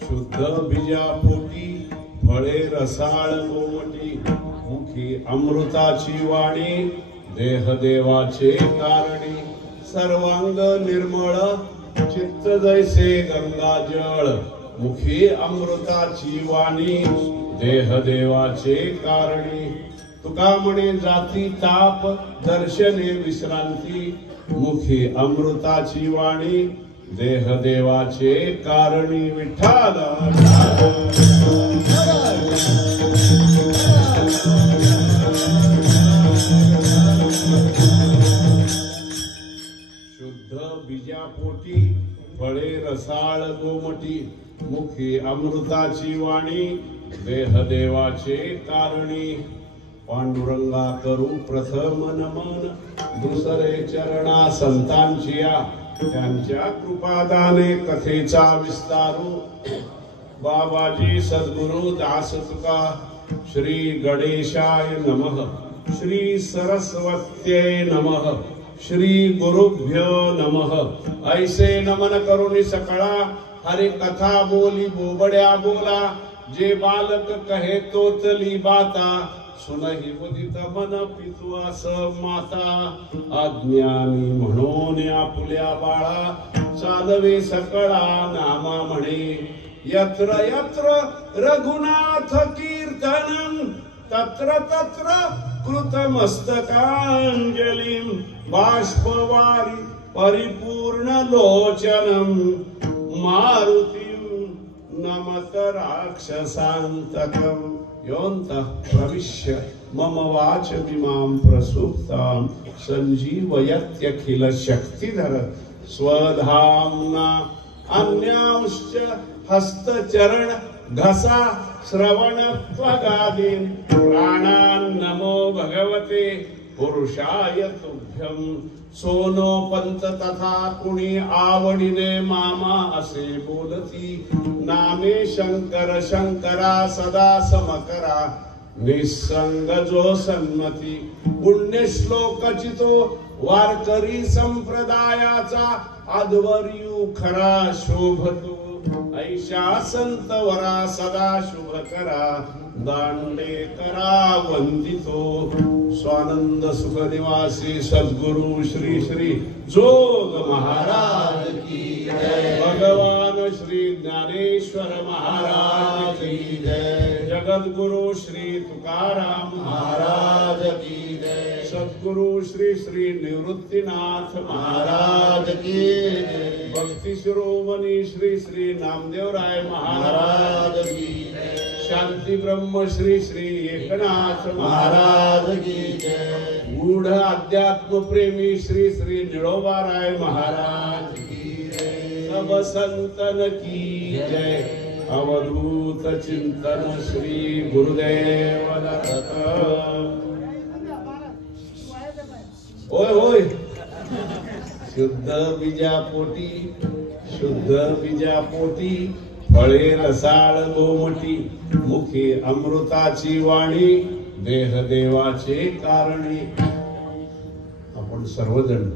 शुद्ध बीजापोटी फळे रसाळ गोमटी मुखी अमृताची वाणी देह देवाचे कारणी सर्वांग निर्मळ चित्त जैसे गंगाजळ मुखी अमृताची वाणी देह देवाचे कारणी तुका म्हणे जाती ताप दर्शने विश्रांती मुखी अमृताची वाणी देह देवाचे कारणी विठ्ठल शुद्ध बीजापोटी फळे रसाळ गोमटी मुखी अमृताची वाणी देह देवाचे कारणी पांडुरंगा करू प्रथम नमन दुसरे चरणा संतांचिया त्यांच्या कृपादाने कथेचा विस्तारू बाबाजी सद्गुरु दास तुका श्री गणेशाय नमः श्री सरस्वत्यै नमः श्री गुरुभ्यो नमः ऐसे नमन करुणी सकळा हरे कथा बोली बोबड्या बोला जे बालक कहे तोतली बाता सुनहि उदित मन पितुआस माता अज्ञानी म्हणून आपुल्या बाळा चालवे सकळा नामा म्हणे यत्र यत्र रघुनाथ कीर्तनं तत्र तत्र कृतमस्तकांजलिं बाष्पवारी परिपूर्ण लोचनं मारुतिं नमत राक्षसान्तकम् योऽन्तः प्रविश्य मम वाचमिमां प्रसुप्तां सञ्जीवयत्यखिल शक्तिधर स्वधाम्ना अन्यांश्च हस्तचरण घसा श्रवणत्वगादीन् प्राणान् नमो भगवते पुरुषाय तुभ्यं सोनो पंत तथा कुणी आवडीने मामा असे बोलती नामे शंकर शंकरा सदा समकरा निसंग जो सन्मती पुण्य श्लोकचितो वारकरी संप्रदायाचा आध्वर्यू खरा शोभतो ऐशा संत वरा सदा शुभ करा दांडे करा वंदितो स्वानंद सुख निवासी सद्गुरु श्री श्री जोग महाराज की जय भगवान श्री ज्ञानेश्वर महाराज की जय जगद्गुरु श्री तुकाराम महाराज की जय सद्गुरु श्री श्री निवृत्तिनाथ महाराज की जय भक्ति शिरोमणि श्री श्री नामदेवराय महाराज की जय शांति ब्रह्म श्री श्री एकनाथ महाराज की जय गूढ़ अध्यात्म प्रेमी श्री श्री निळोबाराय महाराज की जय सब संतन की जय अवधूत चिंतन श्री गुरुदेव दत्त ओय ओय शुद्ध बीजापोटी फळे रसाळ गोमटी मुखी अमृताची वाणी देह देवाचे कारणी आपण सर्वजण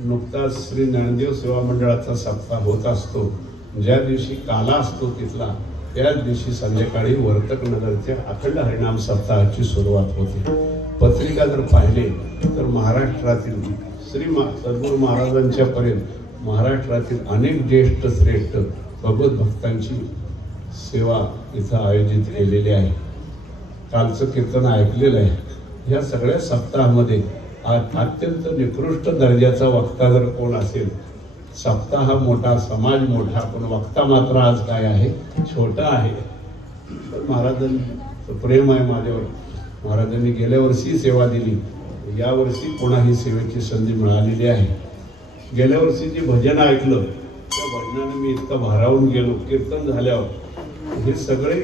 नुकताच श्री ज्ञानदेव सेवा मंडळाचा सप्ताह होत असतो. ज्या दिवशी काला असतो तिथला त्याच दिवशी संध्याकाळी वर्तकनगरच्या अखंड हरिनाम सप्ताहाची सुरुवात होते. पत्रिका जर पाहिले तर महाराष्ट्रातील सद्गुरू महाराजांच्या पर्यंत महाराष्ट्रातील अनेक ज्येष्ठ श्रेष्ठ भगवत भक्तांची सेवा इथं आयोजित केलेली आहे. कालचं कीर्तन ऐकलेलं आहे. या सगळ्या सप्ताहामध्ये अत्यंत निकृष्ट दर्जाचा वक्ता जर कोण असेल, सप्ताह मोठा, समाज मोठा, पण वक्ता मात्र आज काय आहे, छोटा आहे. तर महाराजांचं प्रेम आहे माझ्यावर. महाराजांनी गेल्या वर्षी सेवा दिली, यावर्षी कोणाही सेवेची संधी मिळालेली आहे. गेल्या वर्षी जे भजन ऐकलं त्या भजनाने मी इतकं भारावून गेलो. कीर्तन झाल्यावर हे सगळे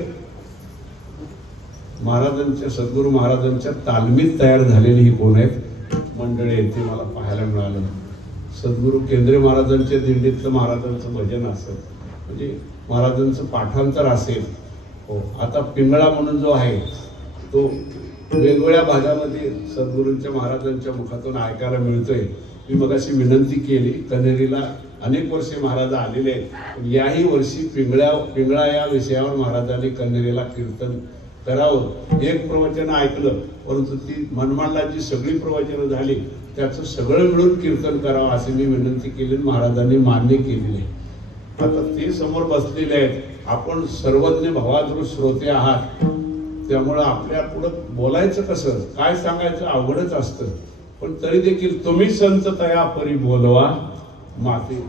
महाराजांच्या, सद्गुरू महाराजांच्या तालमीत तयार झालेली ही कोण आहेत मंडळी आहेत ते मला पाहायला मिळालं. सद्गुरू केंद्रे महाराजांच्या दिंडीतलं महाराजांचं भजन असेल, म्हणजे महाराजांचं पाठांतर असेल. हो, आता पिंगळा म्हणून जो आहे तो वेगवेगळ्या भागामध्ये सद्गुरूंच्या महाराजांच्या मुखातून ऐकायला मिळतोय. मी मगाशी विनंती केली, कन्हेरीला अनेक वर्षे महाराज आलेले आहेत, याही वर्षी पिंगळा या विषयावर महाराजांनी कन्हेरीला कीर्तन करावं. एक प्रवचन ऐकलं, परंतु ती मनमाडला जी सगळी प्रवचनं झाली त्याचं सगळं मिळून कीर्तन करावं अशी मी विनंती केली, महाराजांनी मान्य केलेली आहे. आता ते समोर बसलेले आहेत. आपण सर्वज्ञ भावातून श्रोते आहात, त्यामुळं आपल्या पुढं बोलायचं कसं, काय सांगायचं अवघडच असतं. पण तरी देखील तुम्ही संत तया परी बोलवा माते.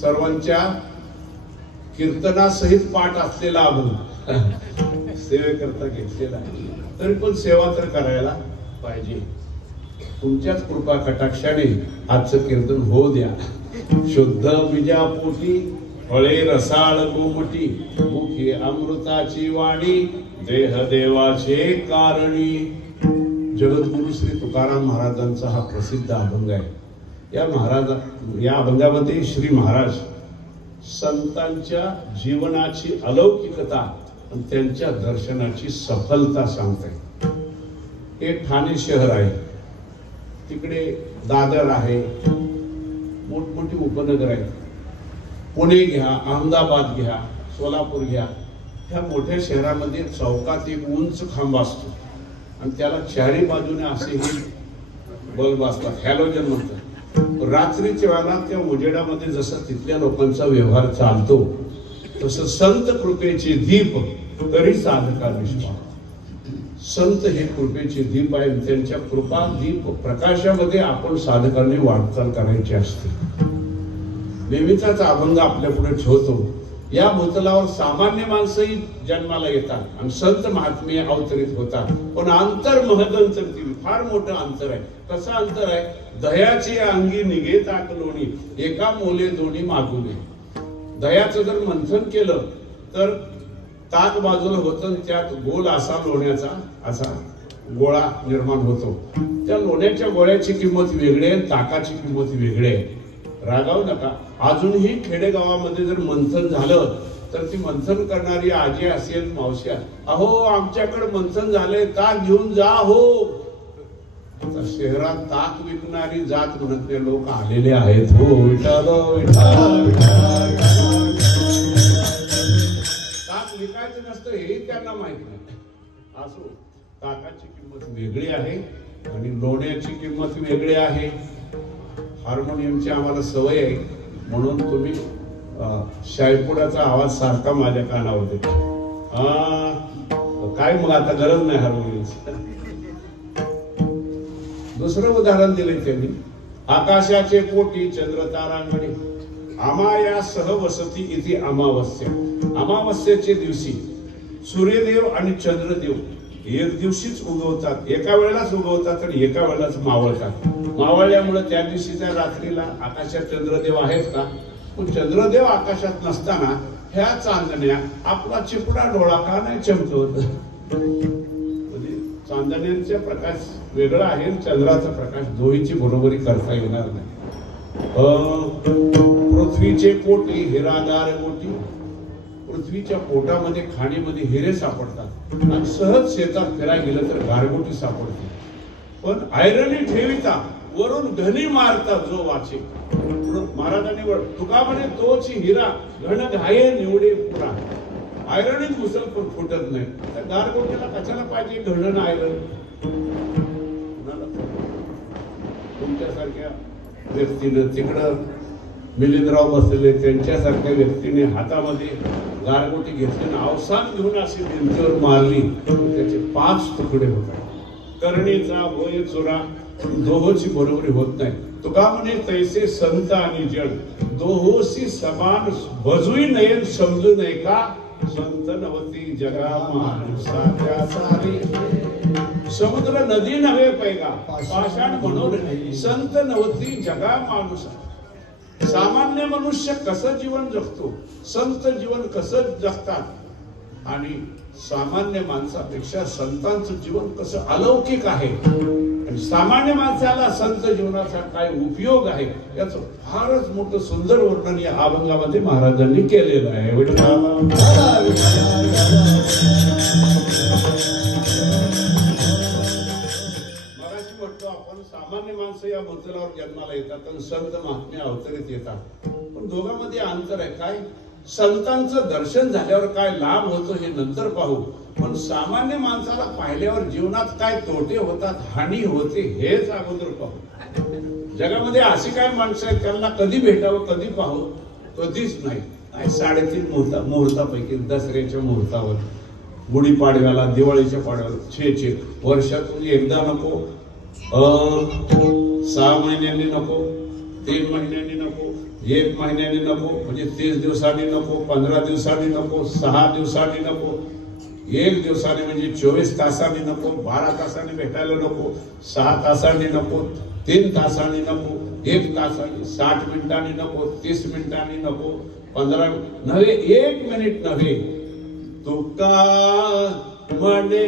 सर्वांच्या कीर्तनासहित पाठ असलेला अभंग सेवेकरता घेतलेला आहे. तरी पण सेवा तर करायला पाहिजे. तुमच्याच कृपा कटाक्षाने आजचं कीर्तन होऊ द्या. शुद्ध बीजापोटी फळे रसाळ गोमटी, मुखे अमृताची वाणी, देह देवाचे कारणी. जगद्गुरु श्री तुकाराम महाराजांचा हा प्रसिद्ध अभंग आहे. या अभंगामध्ये श्री महाराज संतांच्या जीवनाची अलौकिकता आणि त्यांच्या दर्शनाची सफलता सांगतायत. हे ठाणे शहर आहे, तिकडे दादर आहे, मोठमोठी उपनगर आहेत. पुणे घ्या, अहमदाबाद घ्या, सोलापूर घ्या, ह्या मोठ्या शहरामध्ये चौकात एक उंच खांब असतो आणि त्याला चारी बाजूने असे हे बल्ब असतात, हॅलोजन म्हणतात. रात्रीच्या वेळेला त्या उजेडामध्ये जसं तिथल्या लोकांचा व्यवहार चालतो तसं संत कृपेचे दीप तरी साधका विश्वास. संत हे कृपेचे दीप आहे. त्यांच्या कृपा दीप प्रकाशामध्ये आपण साधकांनी वाटचाल करायची असते. नेहमीचाच अभंग आपल्या पुढे ठेवतो. या भूतलावर सामान्य माणसंही जन्माला येतात आणि संत महात्मे अवतरित होतात, पण अंतर महदंतर फार मोठं अंतर आहे. कसं अंतर आहे? दह्याची अंगी निघे ताक लोणी, एका मोले दोन्ही मागुने. दह्याचं जर मंथन केलं तर ताक बाजूला होतं, त्यात गोल असा लोण्याचा असा गोळा निर्माण होतो. त्या लोण्याच्या गोळ्याची किंमत वेगळी आहे, ताकाची किंमत वेगळी आहे. रागावू नका. अजूनही खेडेगावामध्ये जर मंथन झालं तर ती मंथन करणारी आजी असेल, मावशी, अहो आमच्याकडे मंथन झालंय, ताक घेऊन जा हो. आता शहरात ताक विकणारी जात म्हणतले लोक आलेले आहेत. हो विठाल विठाल. ताक विकायचं नसतं हे त्यांना माहित नाही. असो, ताकाची किंमत वेगळी आहे आणि लोण्याची किंमत वेगळी आहे. हार्मोनियमची आम्हाला सवय आहे म्हणून तुम्ही शायपुडाचा आवाज सारखा माझ्या कानावर देतो. काय मग आता गरज नाही हार्मोनियमची. दुसरं उदाहरण दिले त्यांनी. आकाशाचे पोटी चंद्र तारांगणी, अमाया सहवसती इथे अमावस्या. अमावस्येच्या दिवशी सूर्यदेव आणि चंद्रदेव एक दिवशीच उगवतात, एका वेळेलाच उगवतात आणि एका वेळेलाच मावळतात. मावळल्यामुळे त्या दिवशीच्या रात्रीला आकाशात चंद्रदेव आहेत का? पण चंद्रदेव आकाशात नसताना ह्या चांदण्या आपला चिपडा डोळा का नाही चमकवत? म्हणजे चांदण्यांचा प्रकाश वेगळा आहे, चंद्राचा प्रकाश, दोहीची बरोबरी करता येणार नाही. पृथ्वीचे पोटी हिरादार मोठी, पृथ्वीच्या पोटामध्ये खाणीमध्ये हिरे सापडतात आणि सहज शेतात फिरायला गेलं तर गारगोटी सापडते. पण ऐरणी ठेविता वरून घनी मारता जो वाचे. म्हणून महाराजांनी तुका म्हणे तोच हिरा घन घाये निवडे पुरा. आयरनीत घुसल पण फुटत नाही. त्या गारगोटीला कशाला पाहिजे घडण आयरन? तुमच्यासारख्या व्यक्तीनं तिकडं मिलिंदराव बसलेले त्यांच्यासारख्या व्यक्तीने हातामध्ये गारगोटी घेतली, अवसान घेऊन अशी भिंतीवर मारली, त्याचे 5 तुकडे होतात. करणीचा भोय चुरा दोहोची बरोबरी होत नाही. तुका म्हणे तैसे संत आणि जन दोहोशी समान बजुई नयन समजू नये का. संत नवती जगा माणसाच्या सारी. समुद्र नदी नव्हे पैगा पाषाण म्हणून संत नवती जगा माणूसा. सामान्य मनुष्य कसं जीवन जगतो, संत जीवन कसं जगतात, आणि सामान्य माणसापेक्षा संतांचं जीवन कसं अलौकिक आहे, आणि सामान्य माणसाला संत जीवनाचा काय उपयोग आहे, याचं फारच मोठं सुंदर वर्णन या अभंगामध्ये महाराजांनी केलेलं आहे. आपण सामान्य माणसं या मंत्रावर जन्माला येतात आणि संत महात्मे अवतरित येतात, पण दोघांमध्ये अंतर आहे. काय संतांचं दर्शन झाल्यावर काय लाभ होतो हे नंतर पाहू, पण सामान्य माणसाला पाहिल्यावर जीवनात काय तोटे होतात, हानी होते, हेच अगोदर पाहू. जगामध्ये अशी काय माणसं आहेत त्यांना कधी भेटावं, कधी पाहू, कधीच नाही. 3.5 मुहूर्तापैकी दसऱ्याच्या मुहूर्तावर, गुढीपाडव्याला, दिवाळीच्या पाडव्याला, छे वर्षातून एकदा नको, 6 महिन्यांनी नको, 3 महिन्यांनी नको, 1 महिन्यांनी नको, म्हणजे 30 दिवसांनी नको, 15 दिवसांनी नको, 6 दिवसांनी नको, 1 दिवसाने म्हणजे 24 तासांनी नको, 12 तासांनी भेटायला नको, 6 तासांनी नको, 3 तासांनी नको, 1 तासांनी, 60 मिनिटांनी नको, 30 मिनिटांनी नको, 15 नव्हे, 1 मिनिट नव्हे. तुका म्हणे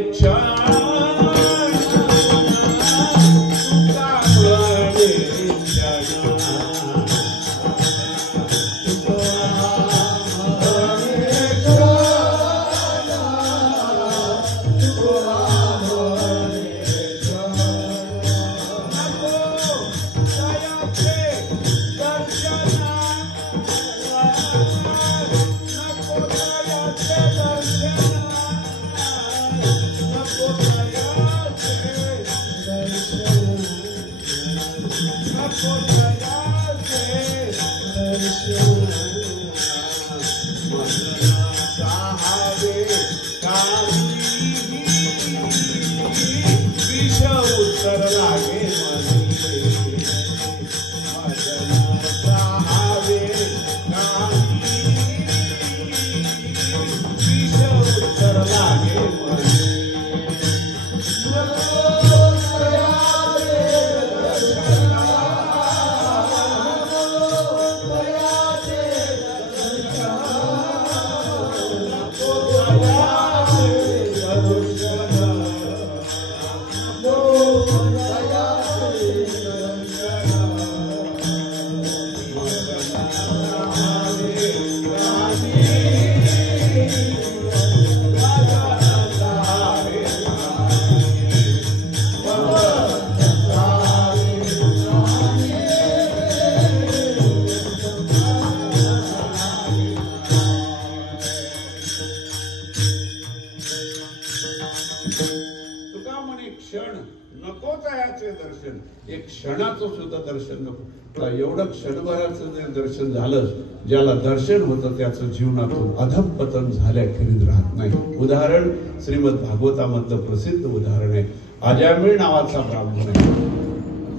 एवढं क्षणभराचं दर्शन झालं, ज्याला दर्शन होतं त्याचं जीवनातून अधःपतन झाल्याखेरीज राहत नाही. उदाहरण श्रीमद भागवतामधलं प्रसिद्ध उदाहरण आहे. अजामिळ नावाचा ब्राह्मण आहे,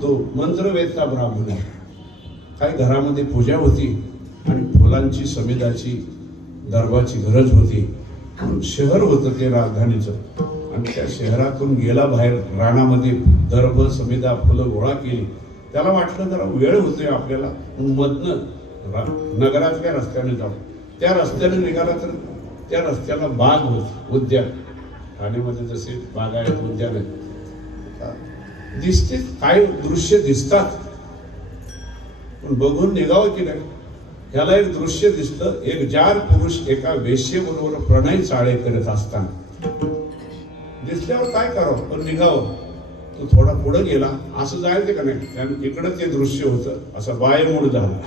तो मंत्रवेदचा ब्राह्मण आहे. काही घरामध्ये पूजा होती आणि फुलांची समिधाची दर्भाची गरज होती. शहर होतं ते राजधानीचं, आणि त्या शहरातून गेला बाहेर, रानामध्ये दर्भ समिधा फुलं गोळा केली. त्याला वाटलं जरा वेळ होतोय आपल्याला, मधनं नगरातल्या रस्त्याने जाऊ. त्या रस्त्याने निघाला तर त्या रस्त्याला बाग होत, उद्यान. ठाण्यामध्ये जसे बाग आहेत, उद्यान आहेत, दिसते काय दृश्य दिसतात, पण बघून निघावं की नाही. ह्याला एक दृश्य दिसतं, एक जार पुरुष एका वेश्येबरोबर प्रणय चाळे करत असताना. दिसल्यावर काय करावं, पण निघावं. तो थोडा पुढे गेला, असं जायचं का नाही, कारण इकडं ते दृश्य होतं, असं बायमूड झाला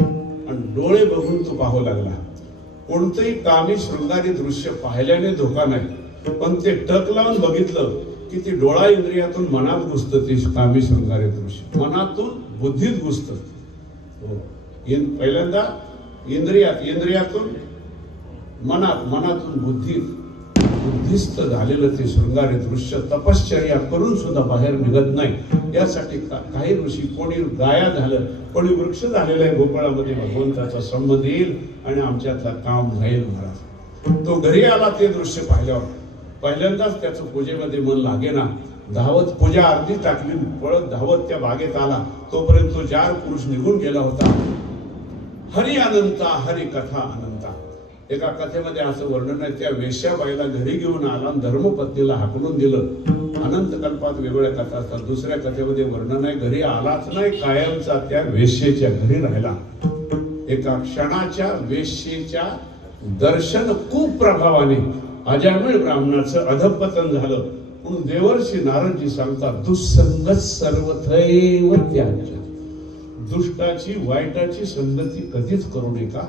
आणि डोळे बघून तो पाहू लागला. कोणतंही कामी शृंगारी दृश्य पाहिल्याने धोका नाही, पण ते टक लावून बघितलं की ती डोळा इंद्रियातून मनात घुसतं. ते कामी शृंगारी दृश्य मनातून बुद्धीत घुसतं. पहिल्यांदा इंद्रियातून मनात, मनातून बुद्धिस्थ झालेलं ते शृंगारी दृश्य तपश्चर्या करून सुद्धा बाहेर निघत नाही. यासाठी काही ऋषी, कोणी गाया झालं, कोणी वृक्ष झालेला आहे गोपाळामध्ये, भगवंताचा संबंध येईल आणि आमच्यातला काम जाईल. महाराज तो घरी आला, ते दृश्य पाहिल्यावर पहिल्यांदाच त्याचं पूजेमध्ये मन लागेना. धावत पूजा अर्धी टाकली, पळत धावत त्या बागेत आला. तोपर्यंत तो 4 पुरुष निघून गेला होता. हरी अनंता, हरी कथा अनंता. एका कथेमध्ये असं वर्णन आहे, त्या वेश्याबाईला घरी घेऊन आला, धर्मपत्नीला हाकलून दिलं. अनंत कल्पात वेगवेगळ्या कथा असतात. दुसऱ्या कथेमध्ये वर्णन आहे, घरी आलाच नाही, कायमचा त्या वेश्येच्या घरी राहिला. एका क्षणाच्या वेश्येच्या दर्शन कुप्रभावाने अजामिळ ब्राह्मणाचं अधपतन झालं. म्हणून देवर्षी नारदजी सांगतात, दुःसंग सर्वथैव त्याज्य. दुष्टाची, वाईटाची संगती कधीच करू नये. का?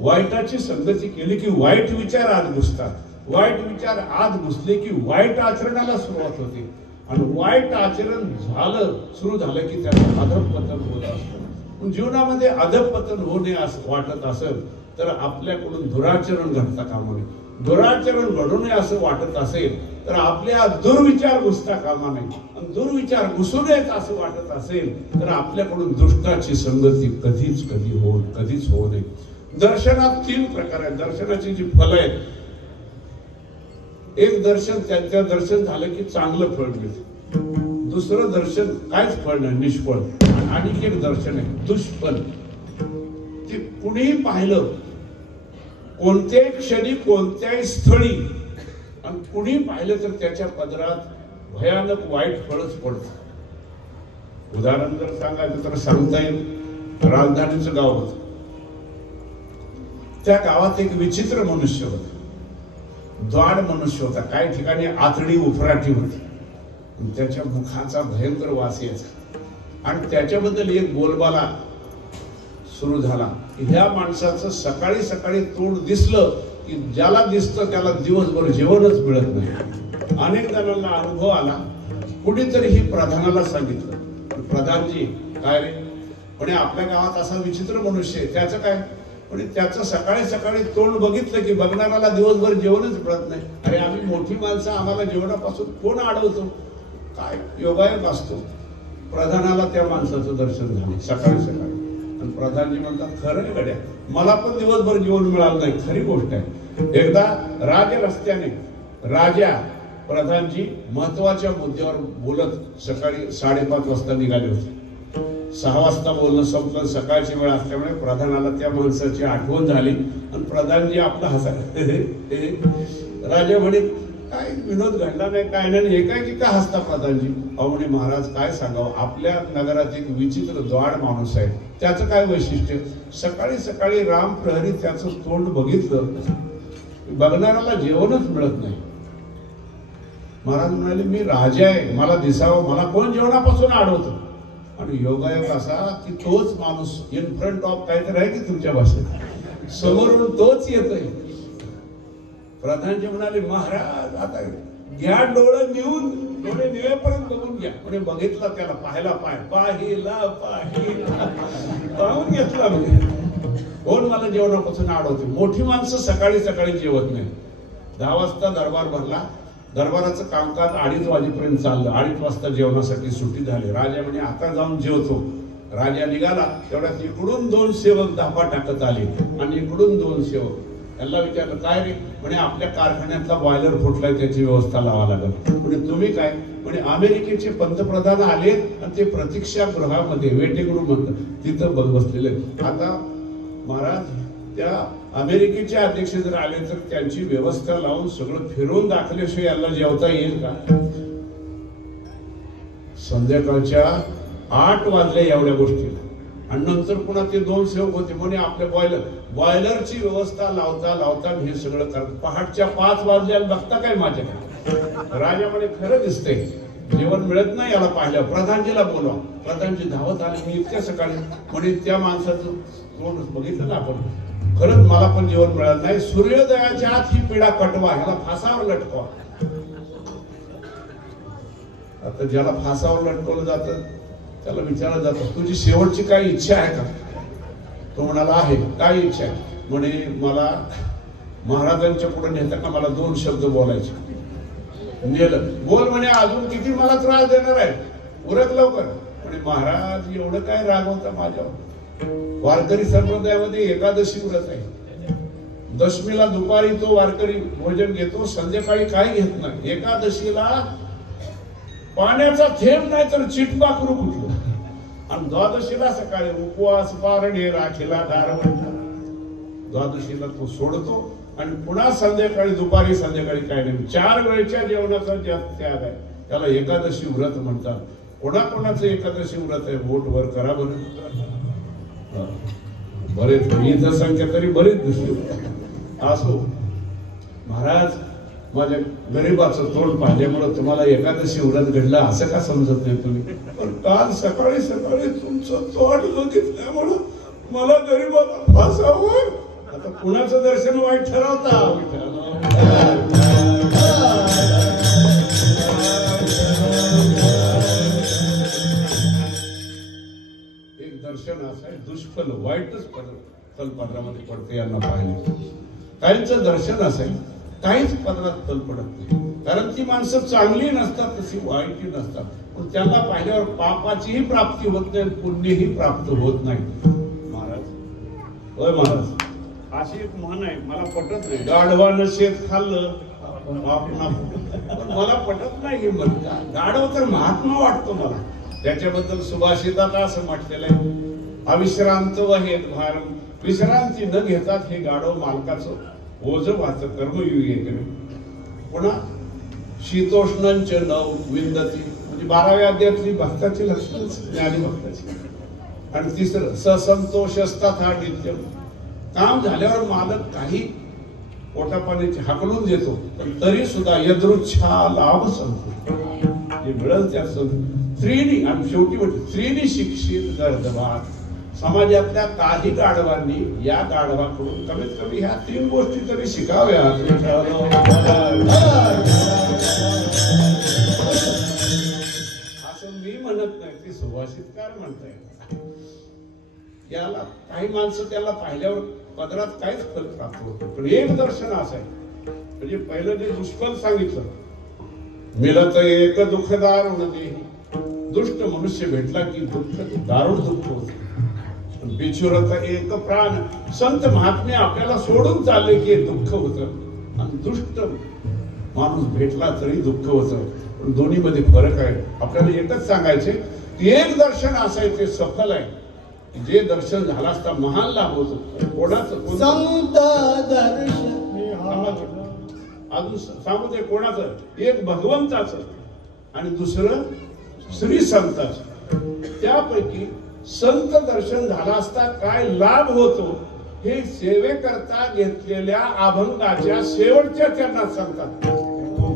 वाईटाची संगती केली की वाईट विचार आत घुसतात. वाईट विचार आत घुसले की वाईट आचरणाला सुरुवात होते आणि वाईट आचरण सुरू झालं की त्याचं अधपतन होत असतं. जीवनामध्ये अधपतन होणे असं वाटत असेल तर आपल्याकडून दुराचरण घडता कामा नये. दुराचरण घडू नये असं वाटत असेल तर आपल्या दुर्विचार घुसता कामा नये. आणि दुर्विचार घुसू नयेत असं वाटत असेल तर आपल्याकडून दुष्टाची संगती कधीच होऊ नये. दर्शनात 3 प्रकार आहेत. दर्शनाची जी फल आहेत, एक दर्शन, त्यांच्या दर्शन झालं की चांगलं फळ मिळतं. दुसरं दर्शन काहीच फळ नाही, निष्फळ. आणि एक दर्शन आहे दुष्फल. ते कुणीही पाहिलं, कोणत्याही क्षणी, कोणत्याही स्थळी, आणि कुणी पाहिलं तर त्याच्या पदरात भयानक वाईट फळच पडतं. उदाहरण जर सांगायचं तर सांगता येईल, राजधानीचं गाव होतं. त्या गावात एक विचित्र मनुष्य होता, द्वाड मनुष्य होता. काही ठिकाणी आतडी उफराटी होती. त्याच्या मुखाचा भयंकर वास यायचा आणि त्याच्याबद्दल एक बोलबाला सुरू झाला. ह्या माणसाचं सकाळी सकाळी तोंड दिसलं की ज्याला दिसतं त्याला दिवसभर जेवणच मिळत नाही. अनेक जणांना अनुभव आला. कुणीतरी ही प्रधानाला सांगितलं, प्रधानजी काय रे, म्हणे आपल्या गावात असा विचित्र मनुष्य आहे. त्याचं काय? म्हणजे त्याचं सकाळी सकाळी तोंड बघितलं की बघणाऱ्याला दिवसभर जेवणच मिळत नाही. अरे आम्ही मोठी माणसं, आम्हाला जेवणापासून कोण अडवतो? काय योगायोग असतो. प्रधानाला त्या माणसाचं दर्शन झालं सकाळी सकाळी. आणि प्रधानजी म्हणतात, खरं गड्या, मला पण दिवसभर जेवण मिळालं नाही. खरी गोष्ट आहे. एकदा राज रस्त्याने राजा प्रधानजी महत्वाच्या मुद्द्यावर बोलत सकाळी 5:30 वाजता निघाले होते. 6 वाजता बोलणं संपलं. सकाळची वेळ असल्यामुळे प्रधानाला त्या माणसाची आठवण झाली आणि प्रधानजी आपला हसायला. राजा म्हणे, काय विनोद घडला नाही, काय नाही, हे काय की का हसता प्रधानजी? अहो म्हणे, महाराज काय सांगावं, आपल्या नगरात एक विचित्र द्वाड माणूस आहे. त्याचं काय वैशिष्ट्य? सकाळी सकाळी राम प्रहरी त्याचं तोंड बघितलं, बघणाऱ्याला जेवणच मिळत नाही. महाराज म्हणाले, मी राजा आहे, मला दिसावं, मला कोण जेवणापासून अडवतं? आणि योगायोग असा की तोच माणूस इन फ्रंट ऑफ काहीतरी आहे की तुमच्या भाषेत समोरून तोच येतोय. प्रधानजी म्हणाले, महाराज आता घ्या डोळे नेऊन, डोळे निळेपर्यंत बघून घ्या. म्हणजे बघितला त्याला, पाहिला पाहून घेतला. म्हणजे कोण मला जेवणापासून अडवते? मोठी माणसं सकाळी सकाळी जेवत नाही. 10 वाजता दरबार भरला. दरबाराचं कामकाज 2:30 वाजेपर्यंत चाललं. 2:30 वाजता जेवणासाठी सुट्टी झाली. राजा म्हणे, आता जाऊन जेवतो. राजा निघाला. तेवढ्यात इकडून 2 सेवक धापा टाकत आले आणि इकडून 2 सेवक. त्यांना विचारलं, काय रे? म्हणे, आपल्या कारखान्यातला बॉयलर फुटलाय, त्याची व्यवस्था लावा लागेल. म्हणजे तुम्ही काय? म्हणजे अमेरिकेचे पंतप्रधान आले आणि ते प्रतीक्षा गृहामध्ये, वेटिंग रूम म्हणतात, तिथं बसलेले. आता महाराज, त्या अमेरिकेचे अध्यक्ष जर आले तर त्यांची व्यवस्था लावून सगळं फिरवून दाखवल्याशिवाय याला जेवता येईल का? संध्याकाळच्या 8 वाजल्या एवढ्या गोष्टीला. आणि नंतर पुन्हा ते 2 सेवक होते. म्हणे, आपल्या बॉयलरची व्यवस्था लावता हे सगळं करत. पहाटच्या 5 वाजल्या बघता काय माझ्याकडे? राजा म्हणे, खरं दिसतंय. जेवण मिळत नाही याला पाहिलं, प्रधानजीला बोलवा. प्रधानजी धावत आले, मी इतक्या सकाळी म्हणे त्या माणसाचं तोंड बघितलं ना आपण, खरंच मला पण जेवण मिळत नाही, सूर्योदयाच्या आत ही पिढा कटवा, ह्याला फासावर लटकवा. आता ज्याला फासावर लटकवलं जातं त्याला विचारलं जातं तुझी शेवटची काही इच्छा आहे का? तो म्हणाला आहे. काय इच्छा आहे? म्हणे मला महाराजांच्या पुढे नेता का मला 2 शब्द बोलायचे. नेलं, बोल म्हणे, अजून किती मला त्रास देणार आहे, उरक लवकर. म्हणे महाराज एवढं काय रागवता माझ्यावर? वारकरी संप्रदायामध्ये एकादशी व्रत आहे. दशमीला दुपारी तो वारकरी भोजन घेतो, संध्याकाळी काय घेत नाही. एकादशीला पाण्याचा थेंब नाही तर चिटपाखरू कुठलं, आणि द्वादशीला सकाळी उपवास पारणे राखीला दारवंत. द्वादशीला तो सोडतो आणि पुन्हा संध्याकाळी दुपारी संध्याकाळी काय नाही. 4 वेळच्या जेवणाचा त्याग आहे, त्याला एकादशी व्रत म्हणतात. कोणाकोणाचं एकादशी व्रत आहे? बोट वर करा बरं. बरेच इथं संख्या तरी बरेच दिसली. असो महाराज, माझ्या गरीबाचं तोंड पाहिल्यामुळे तुम्हाला एकादशी व्रत घडलं असं का समजत नाही तुम्ही? पण काल सकाळी सकाळी तुमचं तोंड बघितल्यामुळं मला गरीबाला फासावं. आता कुणाचं दर्शन वाईट ठरवता? एक दर्शन असं आहे, दुष्फल वाईटच फल पदरामध्ये पडते यांना पाहिजे. काहींचं दर्शन असेल, काहीच पदरात फल पडत नाही, कारण ती माणसं चांगली नसतात तशी वाईटही नसतात, पण त्यांना पाहिल्यावर पापाचीही प्राप्ती होत नाही, पुण्यही प्राप्त होत नाही. महाराज, होय महाराज, अशी एक म्हण आहे, मला पटत नाही. गाढवानं शेत खाल्लं मला पटत नाही ही म्हण. गाढव तर महात्मा वाटतो मला. त्याच्याबद्दल सुभाषितात असं म्हटलेलं आहे, अविश्रांत वहेत भार, विश्रांती न घेतात हे गाढव मालकाचं ओझ वाच कर्मयुगे. पुन्हा शीतोष्णंच न विंदती, म्हणजे 12व्या अध्यायातली भक्ताची लक्षणं, ज्ञानी भक्ताची. आणि तिसरं ससंतोष असतात हा नित्यम, काम झाल्यावर मालक काही पोटापाण्याची हाकलून देतो, पण तरी सुद्धा यदृच्छा लाभ संतो, जे मिळेल त्या स्त्रीनी. आणि शेवटी स्त्रीनी शिक्षित गर्दभात. समाजातल्या काही गाढवांनी या गाढवाकडून कमीत कमी ह्या 3 गोष्टी तरी शिकाव्या. असं मी म्हणत नाही, ते सुभाषितकार म्हणताय. याला काही माणसं त्याला पाहिल्यावर पदरात काहीच फल प्राप्त होत, पण एक दर्शन असं आहे. म्हणजे पहिलं जे दुष्फल सांगितलं, मिळत एक दुःख दारुण देही, दुष्ट मनुष्य भेटला की दुःख दारुण दुःख होत. बिछुरत एक प्राण, संत महात्मे आपल्याला सोडून चालले की दुःख होतं, आणि दुष्ट माणूस भेटला तरी दुःख होतं. पण दोन्ही मध्ये फरक आहे. आपल्याला एकच सांगायचे, एक दर्शन असं आहे ते सफल आहे, जे दर्शन झालं असता महान लाभ होतो. कोणाचं? संत दर्शन. अजून सांगू दे कोणाचं? एक भगवंताचं आणि दुसरं श्री संताचं. त्यापैकी संत दर्शन झाला असता काय लाभ होतो हे सेवेकरता घेतलेल्या अभंगाच्या शेवटच्या चरणात सांगतात.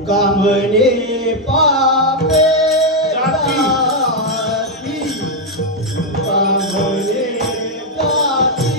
कामने पापे जाती, कामने जाती,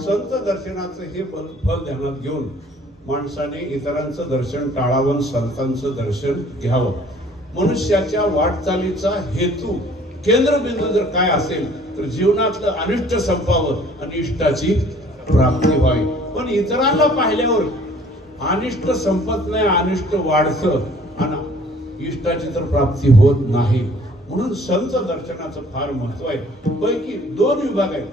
संत दर्शनाचं हे फल ध्यानात घेऊन माणसाने इतरांचं दर्शन टाळावं, संतांचं दर्शन घ्यावं. मनुष्याच्या वाटचालीचा हेतू केंद्रबिंदू जर काय असेल तर जीवनातलं अनिष्ट संपावं आणि इष्टाची प्राप्ती व्हावी. पण इतरांना पाहिल्यावर अनिष्ट संपत नाही, अनिष्ट वाढतं आणि इष्टाची तर प्राप्ती होत नाही. म्हणून संत दर्शनाचं फार महत्व आहे. पैकी दोन विभाग आहेत.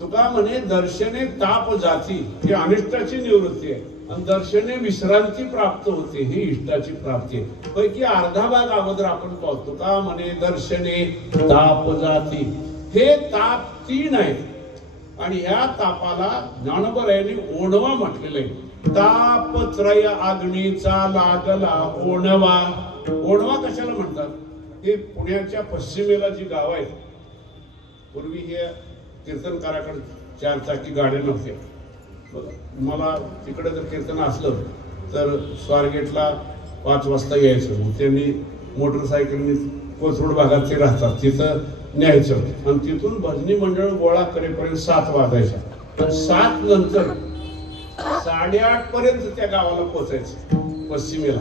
तुका म्हणे दर्शने ताप जाती, ही अनिष्टाची निवृत्ती आहे, आणि दर्शने विश्रांती प्राप्त होते, ही इष्टाची प्राप्ती आहे. पैकी अर्धा भाग अगोदर आपण पाहतो. तुका म्हणे दर्शने ताप जाती, हे ताप तीन आहेत आणि ह्या तापाला ज्ञानोबरायांनी ओणवा म्हटलेलं आहे. ताप त्रय अग्नीचा लागला ओणवा. ओणवा कशाला म्हणतात? हे पुण्याच्या पश्चिमेला जी गाव आहेत, पूर्वी हे कीर्तनकाराकडे 4 चाकी गाड्या नव्हत्या. मला तिकडे जर कीर्तन असलं तर स्वारगेटला 5 वाजता यायचं. त्यांनी मोटरसायकलनी कोथरूड भागात ते राहतात तिथं न्यायचं आणि तिथून भजनी मंडळ गोळा करेपर्यंत 7 वाजायच्या. पण 7 नंतर 8:30 पर्यंत त्या गावाला पोचायचं पश्चिमेला.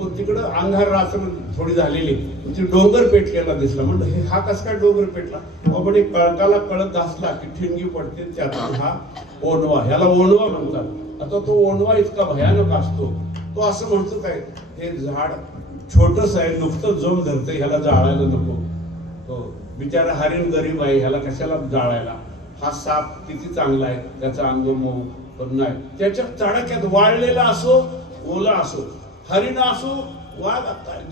पण तिकडं अंधार रात्र थोडी झालेली, ती डोंगर पेटलेला दिसला. म्हणलं हा कस काय डोंगर पेटला? आपण एक कळकाला कळत घासला की ठिणगी पडते, त्यातून हा ओणवा, ह्याला ओणवा म्हणतात. आता तो ओणवा इतका भयानक असतो. तो असं म्हणतो काय, हे झाड छोटस आहे, नुकतं जोम धरतंय, ह्याला जाळायला नको. हो, बिचारा हरिण गरीब आहे, ह्याला कशाला जाळायला? हा साप किती चांगला आहे, त्याचा अंग मऊ, पण नाही त्याच्या तडाक्यात वाळलेला असो ओला असो, हरिण असो वाघ,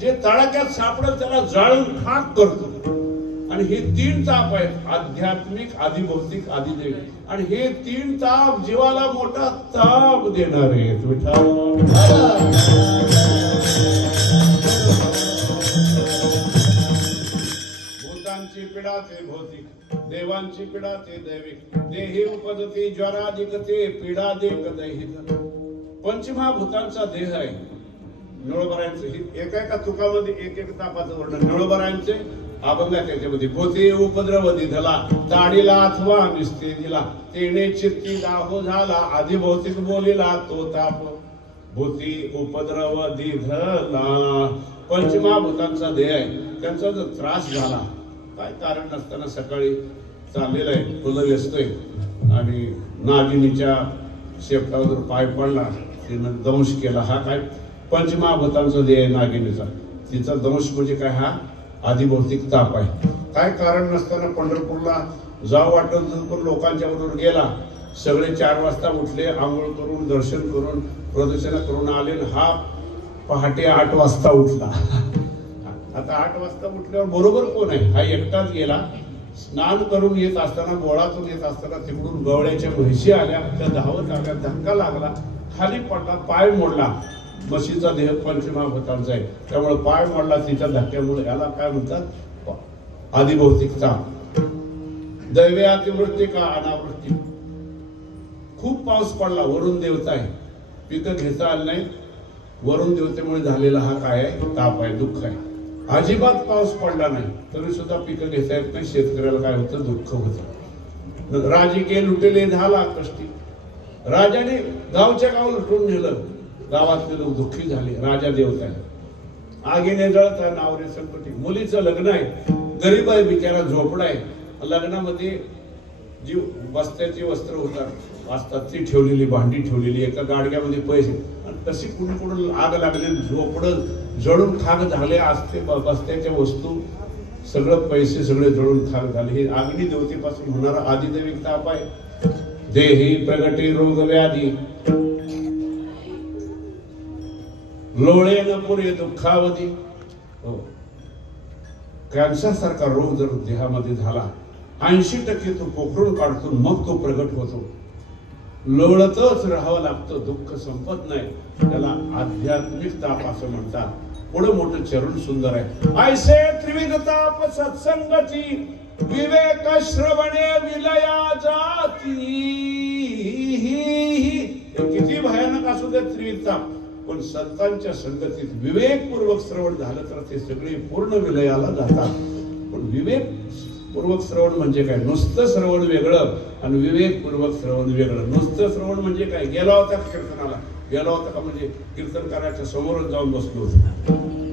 जे तडाक्यात सापडेल त्याला जाळून खाक करतो. आणि हे 3 ताप आहेत, आध्यात्मिक, आधिभौतिक, आधिदैविक. आणि हे 3 ताप जीवाला मोठा ताप देणार आहेत. भूतांची पीडा ते भौतिक, देवांची पीडा ते दैविक. देही उपजते ज्वराधिकते पीडा देक दैहिक. पंचमहाभूतांचा देह आहे. नळोबरायांचे एका तुकामध्ये एक तापाचं वर्णन. नळोबरायांचे अभंग त्याच्यामध्ये. भूते उपद्रव दिधला, ताडीला अथवा निस्ते दिला, तेने चित्ती दाहो झाला, आधी भौतिक बोलिला तो ताप. भूती उपद्रव दिधला, पंचमहाभूतांचा देह आहे. त्यांचा जर त्रास झाला, काय कारण नसताना सकाळी चाललेला आहे, फुलं वेचतोय आणि नागिनीच्या शेपटावर जर पाय पडला, तिनं दंश केला, हा काय पंचमहाभूतांचा देह आहे नागिनीचा. तिचा दंश म्हणजे काय, हा आधिभौतिक ताप आहे. काय कारण नसताना पंढरपूरला जाव वाटत पण लोकांच्या बरोबर गेला. सगळे 4 वाजता उठले, आंघोळ करून दर्शन करून प्रदक्षिणा करून आले. हा पहाटे 8 वाजता उठला. आता 8 वाजता उठल्यावर बरोबर कोण आहे? हा एकटाच गेला. स्नान करून येत असताना, बोळातून येत असताना तिकडून गवळ्याच्या म्हशी आल्या, त्या धावत आल्या, धक्का लागला, खाली पडला, पाय मोडला. म्हशीचा देह पंचमहाभूतांचा आहे, त्यामुळे पाय मोडला तिच्या धक्क्यामुळे. याला काय म्हणतात? आधिभौतिक ताप. दैवी अतिवृष्टी का अनावृष्टी. खूप पाऊस पडला, वरुण देवता आहे, पिकं घेता आलं नाही, वरुण देवतेमुळे झालेला हा काय आहे? ताप आहे, दुःख आहे. अजिबात पाऊस पडला नाही तरी सुद्धा पिकं घेता येत नाही, शेतकऱ्याला काय होतं? दुःख होतं. राजकीय लुटेले झाला कष्टी. राजाने गावच्या गाव लुटून नेलं, गावातले लोक दुःखी झाले. राजा देवता आहे, आगीने जळता नावरे संकटी. मुलीचं लग्न आहे, गरीब आहे बिचारा, झोपडा आहे. लग्नामध्ये जी वस्त्याची वस्त्र होतात असतात ती ठेवलेली, भांडी ठेवलेली, एका गाडग्यामध्ये पैसे, आणि तशी कुणी आग लागली, झोपडं जळून खाक झाले असते. बस्त्याच्या वस्तू सगळं पैसे सगळे जळून खाक झाले. हे अग्नी देवतेपासून होणारा आदिदैविक ताप आहे. देही प्रगटी रोग व्याधी लोळे न पुरे दुःखावधी. हो, कॅन्सर सारखा रोग जर देहामध्ये झाला 80% तो पोखरून काढतो, मग तो प्रगट होतो. लोळतच राहावं लागतं, दुःख संपत नाही. त्याला आध्यात्मिक ताप असं म्हणतात. पुढे मोठं चरण सुंदर आहे. ऐसे त्रिविध ताप सत्संगती विवेक श्रवणे विलया जाती. किती भयानक असू दे त्रिविध ताप, पण संतांच्या संगतीत विवेकपूर्वक श्रवण झालं तर ते सगळे पूर्ण विलयाला जातात. पण विवेक पूर्वक श्रवण म्हणजे काय? नुसतं श्रवण वेगळं आणि विवेकपूर्वक श्रवण वेगळं. नुसतं श्रवण म्हणजे काय? गेला होता कीर्तनाला, गेला होता का म्हणजे कीर्तन करायच्या समोरच जाऊन बसलो होतो.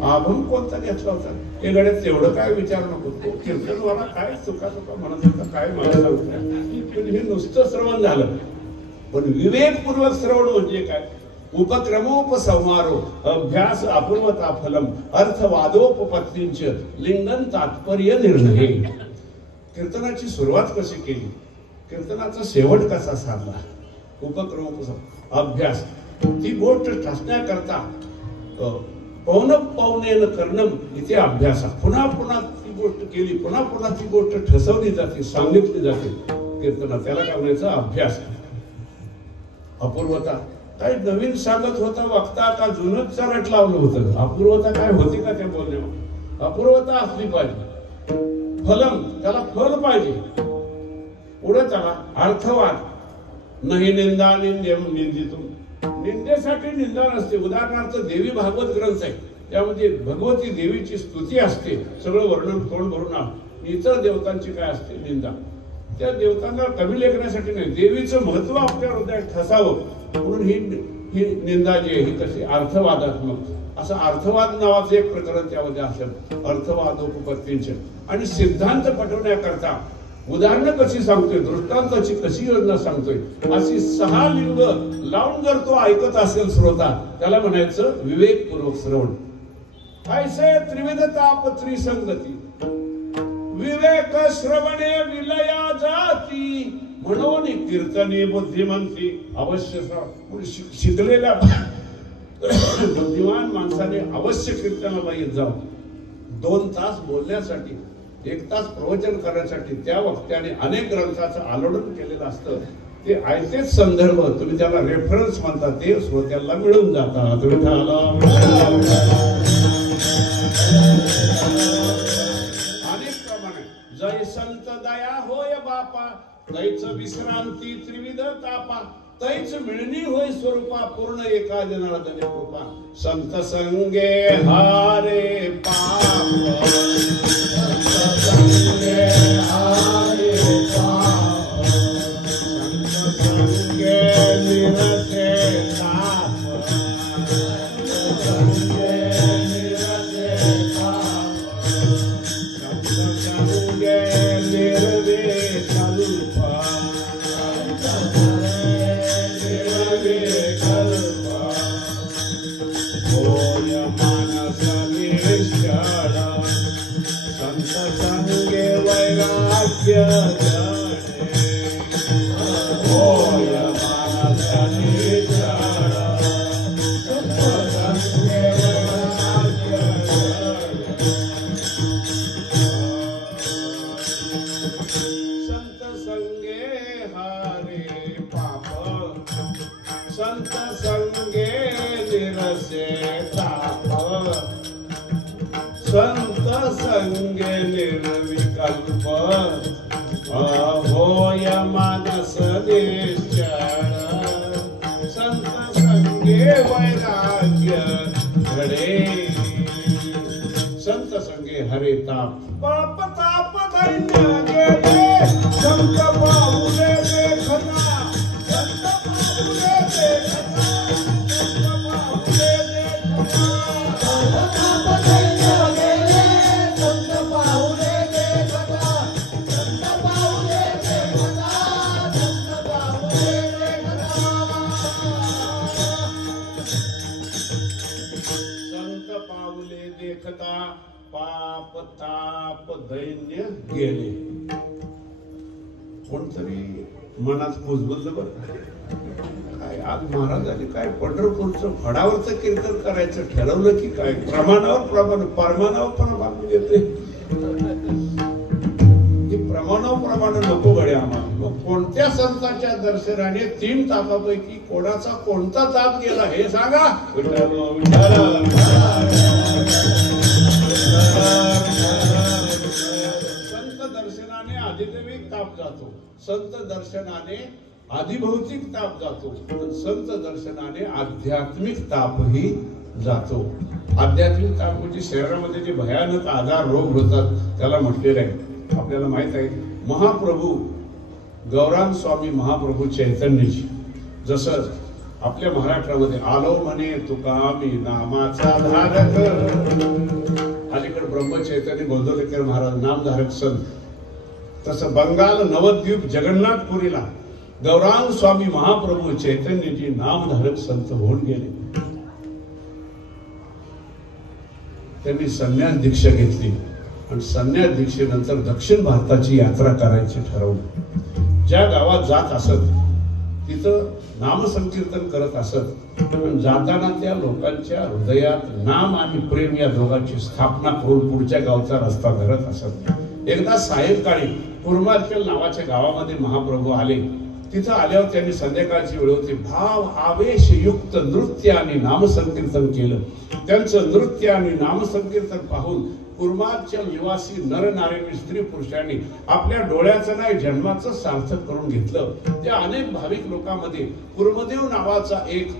अभंग कोणता घेतला होता हे गड्यात तेवढं काय विचार नको. तो कीर्तनवाला काय चुका म्हणत होता काय मला सांगताय. पण हे नुसतं श्रवण झालं. पण विवेकपूर्वक श्रवण म्हणजे काय? उपक्रमोपसंहारो अभ्यास अपूर्वता फलम अर्थवादोपपत्तींच लिंगन तात्पर्य निर्णय. कीर्तनाची सुरुवात कशी केली, कीर्तनाचा शेवट कसा साधला, उपक्रम अभ्यास. ती गोष्ट ठसण्याकरता पौन पौनेन करणम इथे अभ्यास. पुन्हा पुन्हा ती गोष्ट केली, पुन्हा पुन्हा ती गोष्ट ठसवली जाते, सांगितली जाते कीर्तनात. त्याला काय म्हणायचं? अभ्यास. अपूर्वता काय नवीन सांगत होता वक्ता का जुनच चरट लावलं होतं? अपूर्वता काय होती का त्या बोलण्यावर? अपूर्वता असली पाहिजे. फलम, त्याला फल पाहिजे. पुढे त्याला अर्थवाद. नाही निंदा निंद्यम निंदितो. निंदेसाठी निंदा नसते. उदाहरणार्थ देवी भागवत ग्रंथ आहे, त्यामध्ये भगवती देवीची स्तुती असते, सगळं वर्णन तोंड भरून. इतर देवतांची काय असते? निंदा. त्या देवतांना कमी लेखण्यासाठी नाही, देवीचं महत्व आपल्या हृदयात ठसावं म्हणून ही निंदा जी आहे ही कशी अर्थवादात्मक. असं अर्थवाद नावाचं एक प्रकरण त्यामध्ये असेल, अर्थवादोपपत्तींचे. आणि सिद्धांत पटवण्याकरता उदाहरणं कशी सांगतोय, दृष्टांताची कशी योजना सांगतोय, अशी 6 लिंग लावून जर तो ऐकत असेल श्रोता, त्याला म्हणायचं विवेकपूर्वक श्रवण. ऐसे त्रिविध ताप त्रिसंगती विवेक श्रवणे विलया जाती. म्हणून कीर्तने बुद्धिमंती अवश्य. शिकलेल्या बुद्धिमान माणसाने अवश्य कीर्तनाला येत जावं. 2 तास बोलण्यासाठी, 1 तास प्रवचन करण्यासाठी त्या वक्त्याने अनेक ग्रंथाचं आलोडन केलेलं असतं. ते आयतेच संदर्भ, तुम्ही त्याला रेफरन्स म्हणता, ते श्रोत्याला मिळून जातात. अनेक प्रमाणे जय संत दया होय बापा, तैच विश्रांती त्रिविध तापा, तैच मिळणी होय स्वरूपा, पूर्ण एका जनार्दने कृपा. संत संगे हारे पाप, संत संगे हारे पाप, संत संगे निरते ताप, संत संगे निरते ताप, संत संगे निर्वे कल्पा, संत संगे निर्वे कल्पा. होय मानस निष्कळ, संत संगे वैराग्य जने. होय मानस निष्कळ, संत संगे वैराग्य जने. संत संगे हारे पाप, संत संगे निरसे ताप, संत संगे निर्विकल्प. होय मानस निश्चळ, संत संगे वैराग्य घडे. संत संगे हरे ताप, पाप ताप दैन्य गेले, संत पाऊले देखना, संत पाऊले देखना, संत पाऊले देखना. पाप ताप दैन्य गेले, संत पाऊले देखना, संत पाऊले देखना, संत पाऊले देखना. संत पाऊले देखता पाप ताप ताप दैन्य गेले. कोणतरी मनात कुजबुजलं बरं. काय आज महाराजांनी काय पंढरपूरचं फडावरचं कीर्तन करायचं ठरवलं की काय? प्रमाणावर प्रमाण देते. प्रमाण नको गडे आम्हाला. कोणत्या संतांच्या दर्शनाने 3 तापापैकी कोणाचा कोणता ताप गेला हे सांगा. संत दर्शनाने अधिदैविक ताप जातो, संत दर्शनाने अधिभौतिक ताप जातो, संत दर्शनाने आध्यात्मिक तापही जातो. आध्यात्मिक ताप म्हणजे शरीरामध्ये जे भयानक आजार रोग होतात त्याला म्हटलेलं आहे. आपल्याला माहित आहे महाप्रभू गौरांग स्वामी महाप्रभू चैतन्यजी जसं आपल्या महाराष्ट्रामध्ये आलो म्हणे तुका मी नामाचा धारक, अलीकडे ब्रह्मचैतन्य गोंदवलेकर महाराज नामधारक संत, तसं बंगाल नवद्वीप जगन्नाथपुरीला गौरांग स्वामी महाप्रभू चैतन्यजी नामधारक संत होऊन गेले. त्यांनी संन्यास दीक्षा घेतली आणि संन्यास दीक्षेनंतर दक्षिण भारताची यात्रा करायची ठरवलं. ज्या गावात जात असत तिथं नामसंकीर्तन करत असत. पण जाताना त्या लोकांच्या हृदयात नाम आणि प्रेम या दोघांची स्थापना करून पुढच्या गावचा रस्ता धरत असत. एकदा सायंकाळी कुर्माचल नावाच्या गावामध्ये महाप्रभू आले. तिथं आल्यावर त्यांनी संध्याकाळची वेळ होती, भाव आवेशयुक्त नृत्य आणि नामसंकीर्तन केलं. त्यांचं नृत्य आणि नामसंकीर्तन पाहून कुर्माचल निवासी नरनारायणी स्त्री पुरुषांनी आपल्या डोळ्याचं नाही जन्माचं सार्थक करून घेतलं. त्या अनेक भाविक लोकांमध्ये कुर्मदेव नावाचा एक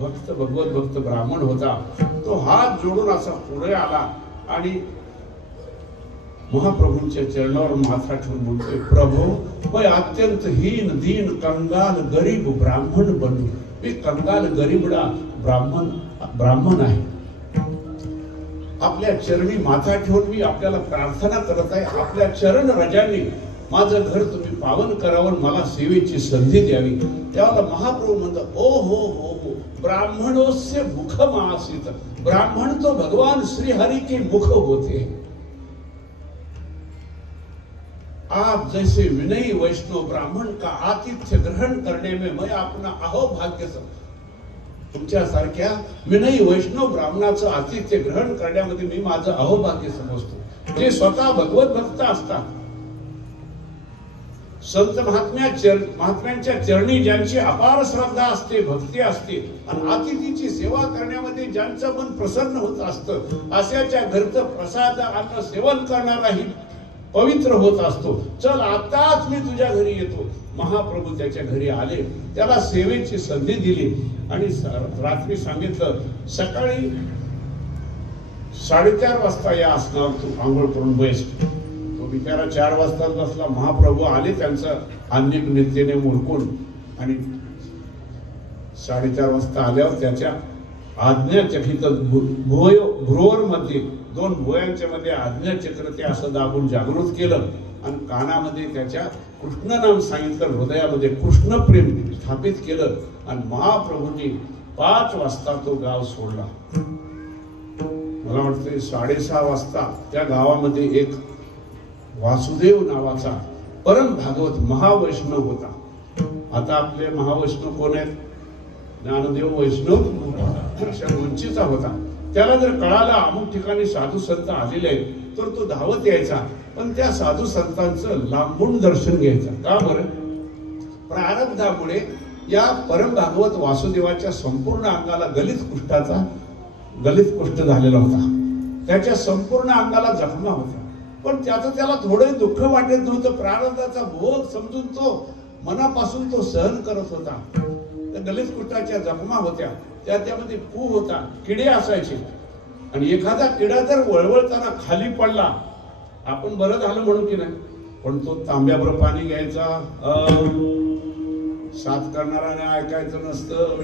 भक्त भगवत भक्त ब्राह्मण होता. तो हात जोडून असा पुढे आला आणि महाप्रभूंच्या चरणावर माथा ठेवून म्हणतोय, प्रभो मैं अत्यंत हीन दीन कंगाल गरीब ब्राह्मण बनू. मी कंगाल गरीबडा ब्राह्मण आहे. आपल्या चरणी माथा ठेवून मी आपल्याला प्रार्थना करत आहे. आपल्या चरण रजांनी माझं घर तुम्ही पावन करावं, मला सेवेची संधी द्यावी. त्यावेळेला महाप्रभू म्हणतात, ओ हो हो हो ब्राह्मणोस्य मुखम आसीत. ब्राह्मण तो भगवान श्री हरि के मुख होते. आप जैसे विनयी वैष्णव ब्राह्मण का आतिथ्य ग्रहण करने में मैं अपना अहोभाग्य समझतो. तुमच्यासारख्या विनयी वैष्णव ब्राह्मणाचं आतिथ्य ग्रहण करण्यामध्ये मी माझं अहोभाग्य समजतो. जे स्वतः भगवत भक्त असतात, संत महात्म्यांच्या चरणी ज्यांची अपार श्रद्धा असते, भक्ती असते आणि अतिथीची सेवा करण्यामध्ये ज्यांचं मन प्रसन्न होत असतं, अशाच्या घरचं प्रसाद अन्न सेवन करणाराही पवित्र होत असतो. चल आताच मी तुझ्या घरी येतो. महाप्रभू त्याच्या घरी आले, त्याला सेवेची संधी दिली आणि रात्री सांगितलं, सकाळी 4:30 वाजता या आसनावर तू आंघोळ करून बस. तो बिचारा 4 वाजता बसला. महाप्रभू आले त्यांचं अनेक नित्यने मुरकून आणि 4:30 वाजता आल्यावर त्याच्या आज्ञाचकित भ्रुवर मध्ये 2 भुवयांच्या मध्ये आज्ञाचक्र ते असं दाबून जागृत केलं आणि कानामध्ये त्याच्या कृष्ण नाम सांगितलं. हृदयामध्ये कृष्ण प्रेम स्थापित केलं आणि महाप्रभूंनी 5 वाजता तो गाव सोडला. मला वाटतं 6:30 वाजता त्या गावामध्ये एक वासुदेव नावाचा परम भागवत महावैष्णव होता. आता आपले महावैष्णव कोण आहेत? ज्ञानदेव वैष्णव अशा उंचीचा होता. त्याला जर कळाला अमुक ठिकाणी साधू संत आलेले आहेत तर तो धावत यायचा. पण त्या साधू संतांचं लांबून दर्शन घ्यायचं. का बरं? प्रारब्धामुळे या परम भागवत वासुदेवाच्या संपूर्ण अंगाला गलित कुष्ठ झालेला होता. त्याच्या संपूर्ण अंगाला जखमा होत्या. पण त्याचं त्याला थोडं दुःख वाटत नव्हतं. प्रारब्धाचा भोग समजून तो मनापासून तो सहन करत होता. गलित कुष्ठाच्या जखमा होत्या, त्यामध्ये पू होता, किडे असायचे आणि एखादा किडा जर वळवळताना खाली पडला, आपण बरं झालं म्हणू की नाही, पण तो तांब्याभर पाणी घ्यायचा, साथ करणाराने ऐकायचं नसतं.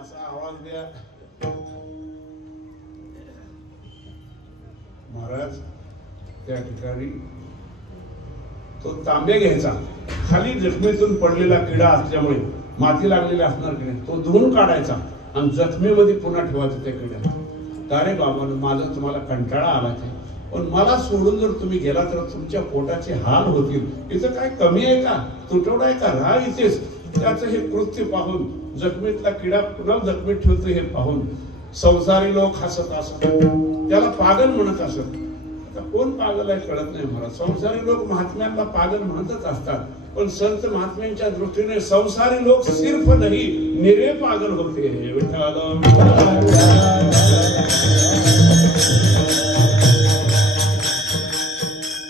असा आवाज द्या. महाराज त्या ठिकाणी तो तांबे घ्यायचा. खाली जखमेतून पडलेला किडा असल्यामुळे माती लागलेली असणार की नाही, तो धुवून काढायचा आणि जखमीमध्ये पुन्हा ठेवायचं त्या किड्याला. का रे बाबांनो, माझा तुम्हाला कंटाळा आला काय? पण मला सोडून जर तुम्ही गेला तर तुमच्या पोटाचे हाल होतील. इथं काय कमी आहे का, तुटवडा आहे का? राह इथेच. त्याचं हे कृत्य पाहून, जखमीतला किडा पुन्हा जखमीत ठेवतो हे पाहून संसारी लोक हसत असत, त्याला पागल म्हणत असत. आता कोण पागल आहे कळत नाही मला. संसारी लोक महात्म्यांना पागल म्हणतच असतात, पण संत महात्म्यांच्या दृष्टीने संसारी लोक सिर्फ नाही निरे पागल होते.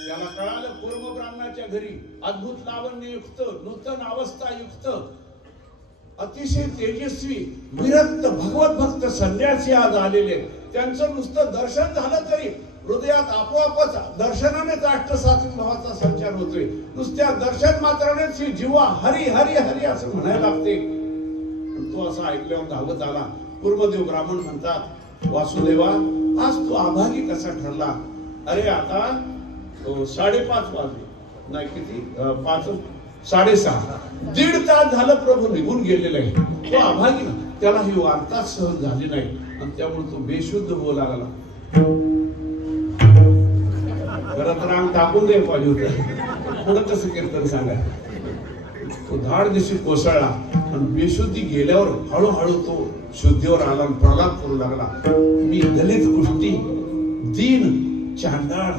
त्याला कळालं पूर्व ब्राह्मणाच्या घरी अद्भुत लावण्ययुक्त, नूतन अवस्थायुक्त, अतिशय तेजस्वी विरक्त भगवत भक्त संन्यासी आज आलेले. त्यांचं नुसतं दर्शन झालं तरी हृदयात आपोआपच दर्शनानेच अष्टसात्विक भावाचा संचार होतोय. नुसत्या दर्शन मात्रानेच ही जीवा हरी हरी हरी असं म्हणायला लागते. तो असं ऐकल्यावर धावत आला. पूर्वदेव ब्राह्मण म्हणतात, वासुदेवा आज तू आभागी कसा ठरला? अरे आता 5:30 वाजले, नाही किती, 5:30, 1.5 तास झालं प्रभू निघून गेलेले आहे. तो आभागी, त्याला ही वार्ता सहन झाली नाही आणि त्यामुळे तो बेशुद्ध होऊ लागला. खरं तर अंग टाकून दे पाहिजे होतं, पुढं कसं कीर्तन सांगा. तो धाड दिवशी कोसळला आणि बेशुद्धी गेल्यावर हळूहळू तो शुद्धीवर आला आणि प्रलाप करू लागला. मी दलित, कुष्टी, दीन, चांडाळ,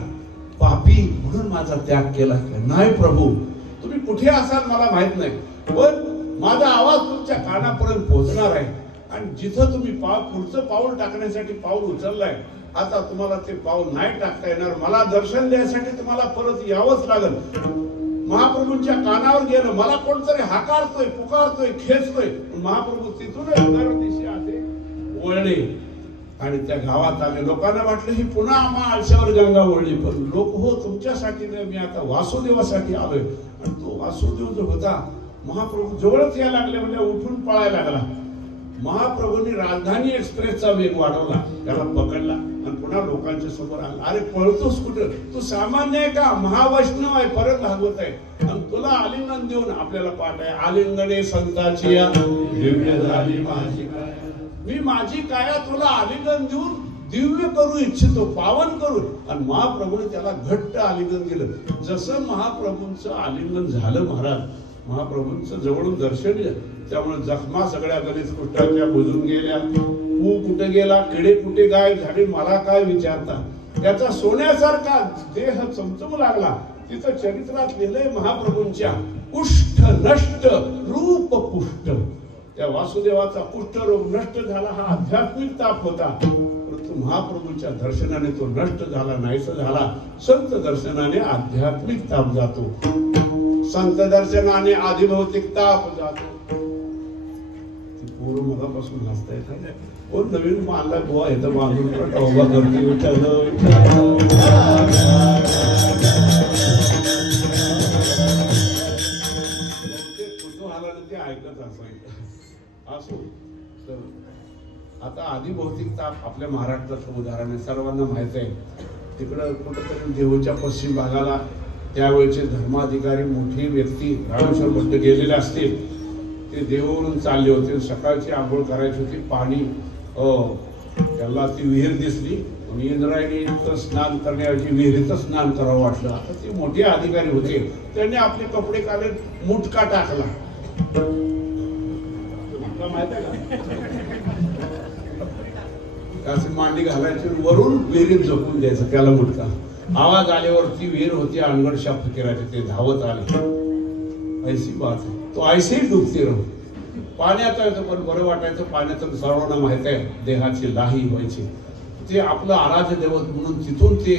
पापी म्हणून माझा त्याग केला. नाही प्रभू, तुम्ही कुठे असाल मला माहित नाही, पण माझा आवाज तुमच्या कानापर्यंत पोहोचणार आहे. आणि जिथं तुम्ही पुढचं पाऊल टाकण्यासाठी पाऊल उचललाय, आता तुम्हाला ते पाऊल नाही टाकता येणार. मला दर्शन द्यायसाठी तुम्हाला परत यावंच लागल. महाप्रभूंच्या कानावर गेलं, मला कोणतरी हाकारतोय, पुकारतोय, खेचतोय. महाप्रभू तिथूनच दिशे असे वळले आणि त्या गावात आले. लोकांना वाटलं ही पुन्हा आम्हा आळशावर गंगा वळली, पण लोक, हो तुमच्यासाठी नाही, मी आता वासुदेवासाठी आलोय. आणि तो वासुदेव जो होता, महाप्रभू जवळच यायला लागले म्हणजे उठून पळायला लागला. महाप्रभूंनी राजधानी एक्सप्रेसचा वेग वाढवला, त्याला पकडला आणि पुन्हा लोकांच्या समोर आला. अरे पळतोस कुठं? तू सामान्य आहे का? महावैष्णव आहे, परत भागवत आहे. आणि तुला आलिंगन देऊन आपल्याला पाठ आहे, आलिंगने संताची दिव्य झाली माझी काया. मी माझी काया तुला आलिंगन देऊन दिव्य करू इच्छितो, पावन करू. आणि महाप्रभूने त्याला घट्ट आलिंगन दिलं. जसं महाप्रभूंचं आलिंगन झालं महाराज, महाप्रभूंचं जवळून दर्शन दिलं, त्यामुळे जखमा सगळ्या दलित कुष्ठाच्या बुजून गेल्या. तू कुठे गेला, किडे कुठे गायब झाले, मला काय विचारता. त्याचा सोन्यासारखा देह चमचमू लागला. तिथं चरित्रात लिहिलंय महाप्रभूंच्या, कुष्ठ नष्ट रूप पुष्ट. त्या वासुदेवाचा कुष्ठरोग नष्ट झाला, हा आध्यात्मिक ताप होता. परंतु महाप्रभूंच्या दर्शनाने तो नष्ट झाला, नाहीसा झाला. संत दर्शनाने आध्यात्मिक ताप जातो, संत दर्शनाने आधिभौतिक ताप जातो. पूर्व मगापासून हसता येत, कोण नवीन मानला गोवा येतं बांधून टोबा करते. कुतूहलाने ते ऐकत असायचं. असो तर आता आधिभौतिक ताप आपल्या महाराष्ट्राचं उदाहरण आहे, सर्वांना माहित आहे. तिकडं कुठंतरी देहूच्या पश्चिम भागाला त्यावेळेचे धर्माधिकारी मोठी व्यक्ती रामेश्वर भट्ट गेलेले असतील. ते देहूवरून चालले होते, सकाळची आंघोळ करायची होती. पाणी त्याला ती विहीर दिसली आणि इंद्रायणी स्नान करण्याऐवजी विहिरीचं स्नान करावं वाटलं. आता ते मोठे अधिकारी होते, त्यांनी आपले कपडे काढत मुटका टाकला. माहित आहे का, अशी मांडी घालायची, वरून विहिरीत झोपून द्यायचं त्याला मुटका. आवाज आल्यावर ती विहीर होती, अनगडशा फकीराचे, ते धावत आले. ऐसी बात आहे, तो ऐसे डुबते राहू. पाण्यात यायचं पण बरं वाटायचं. पाण्याचं सर्वांना माहित आहे, देहाची लाही व्हायची. ते आपलं आराध्य दैवत म्हणून तिथून ते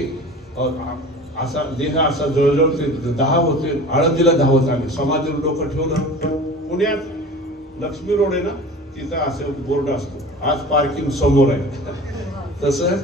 असा देह असा जळजळ ते दहा होते, आळंदीला धावत आले. समाधीवर डोकं ठेवलं. पुण्यात लक्ष्मी रोड आहे ना, तिथं असं बोर्ड असतो, आज पार्किंग समोर आहे. तसं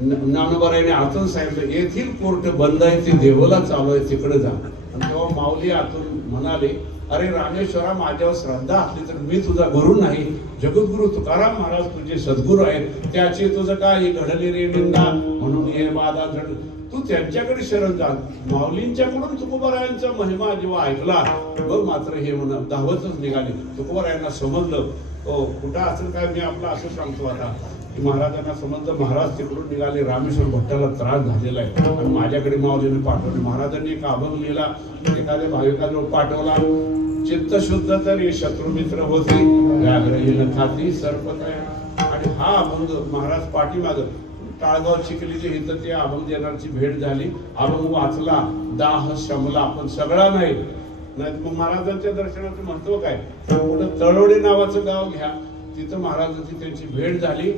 ज्ञानोबारायने आतून सांगितलं, येथील कोर्ट बंद आहे, ते देवाला चालू आहे, तिकडे जा. आणि तेव्हा माऊली आतून म्हणाले, अरे रामेश्वरा, माझ्यावर श्रद्धा असली तर मी तुझा गुरु नाही, जगद्गुरु तुकाराम महाराज तुझे सद्गुरू आहेत, त्याचे तुझं काय घडले रे निंदा, म्हणून हे बाधा जड, तू त्यांच्याकडे शरण जा. माऊलींच्याकडून तुकोबारायांचा महिमा जेव्हा ऐकला मग मात्र हे म्हणून धावतच निघाले. तुकोबारायांना समजलं, कुठं असेल काय, मी आपलं असं सांगतो आता की महाराजांना समजलं महाराज तिकडून निघाले, रामेश्वर भट्टाला त्रास झालेला आहे आणि माझ्याकडे माऊलीने पाठवले. महाराजांनी एक अभंग लिहिला, एखाद्या भाविकाजवळ पाठवला, चित्त शुद्ध तरी शत्रुमित्र होती, व्याघ्रहीन खाती सर्पतय. आणि हा अभंग महाराज पाठीमाग टाळगाव चिखलीचे इथं ते अभंग देणारची भेट झाली. अभंग वाचला, दाह शमला, पण सगळा नाही. मग महाराजांच्या दर्शनाचं महत्व काय, कुठं तळवडे नावाचं गाव घ्या, तिथं महाराजांची त्यांची भेट झाली.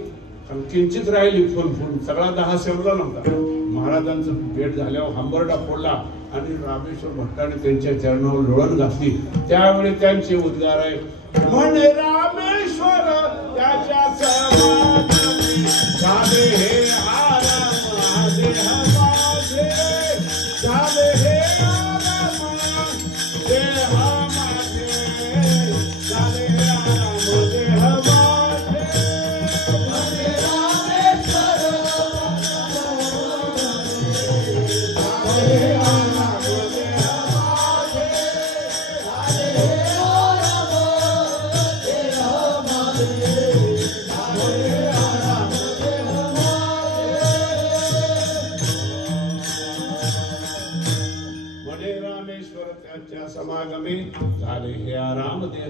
किंचित राहिली फुल सगळा दाह शमला नव्हता. महाराजांचं भेट झाल्यावर हंबरडा फोडला आणि रामेश्वर भट्टाने त्यांच्या चरणावर लोळण घातली. त्यावेळी त्यांचे उद्गार आहे, म्हणे रामेश्वर त्याच्या समाधी झाले हे आराम देह माझे, झाले हे आराम देह माझे, झाले हे आराम देह माझे. समागमे झाले हे आराम देह.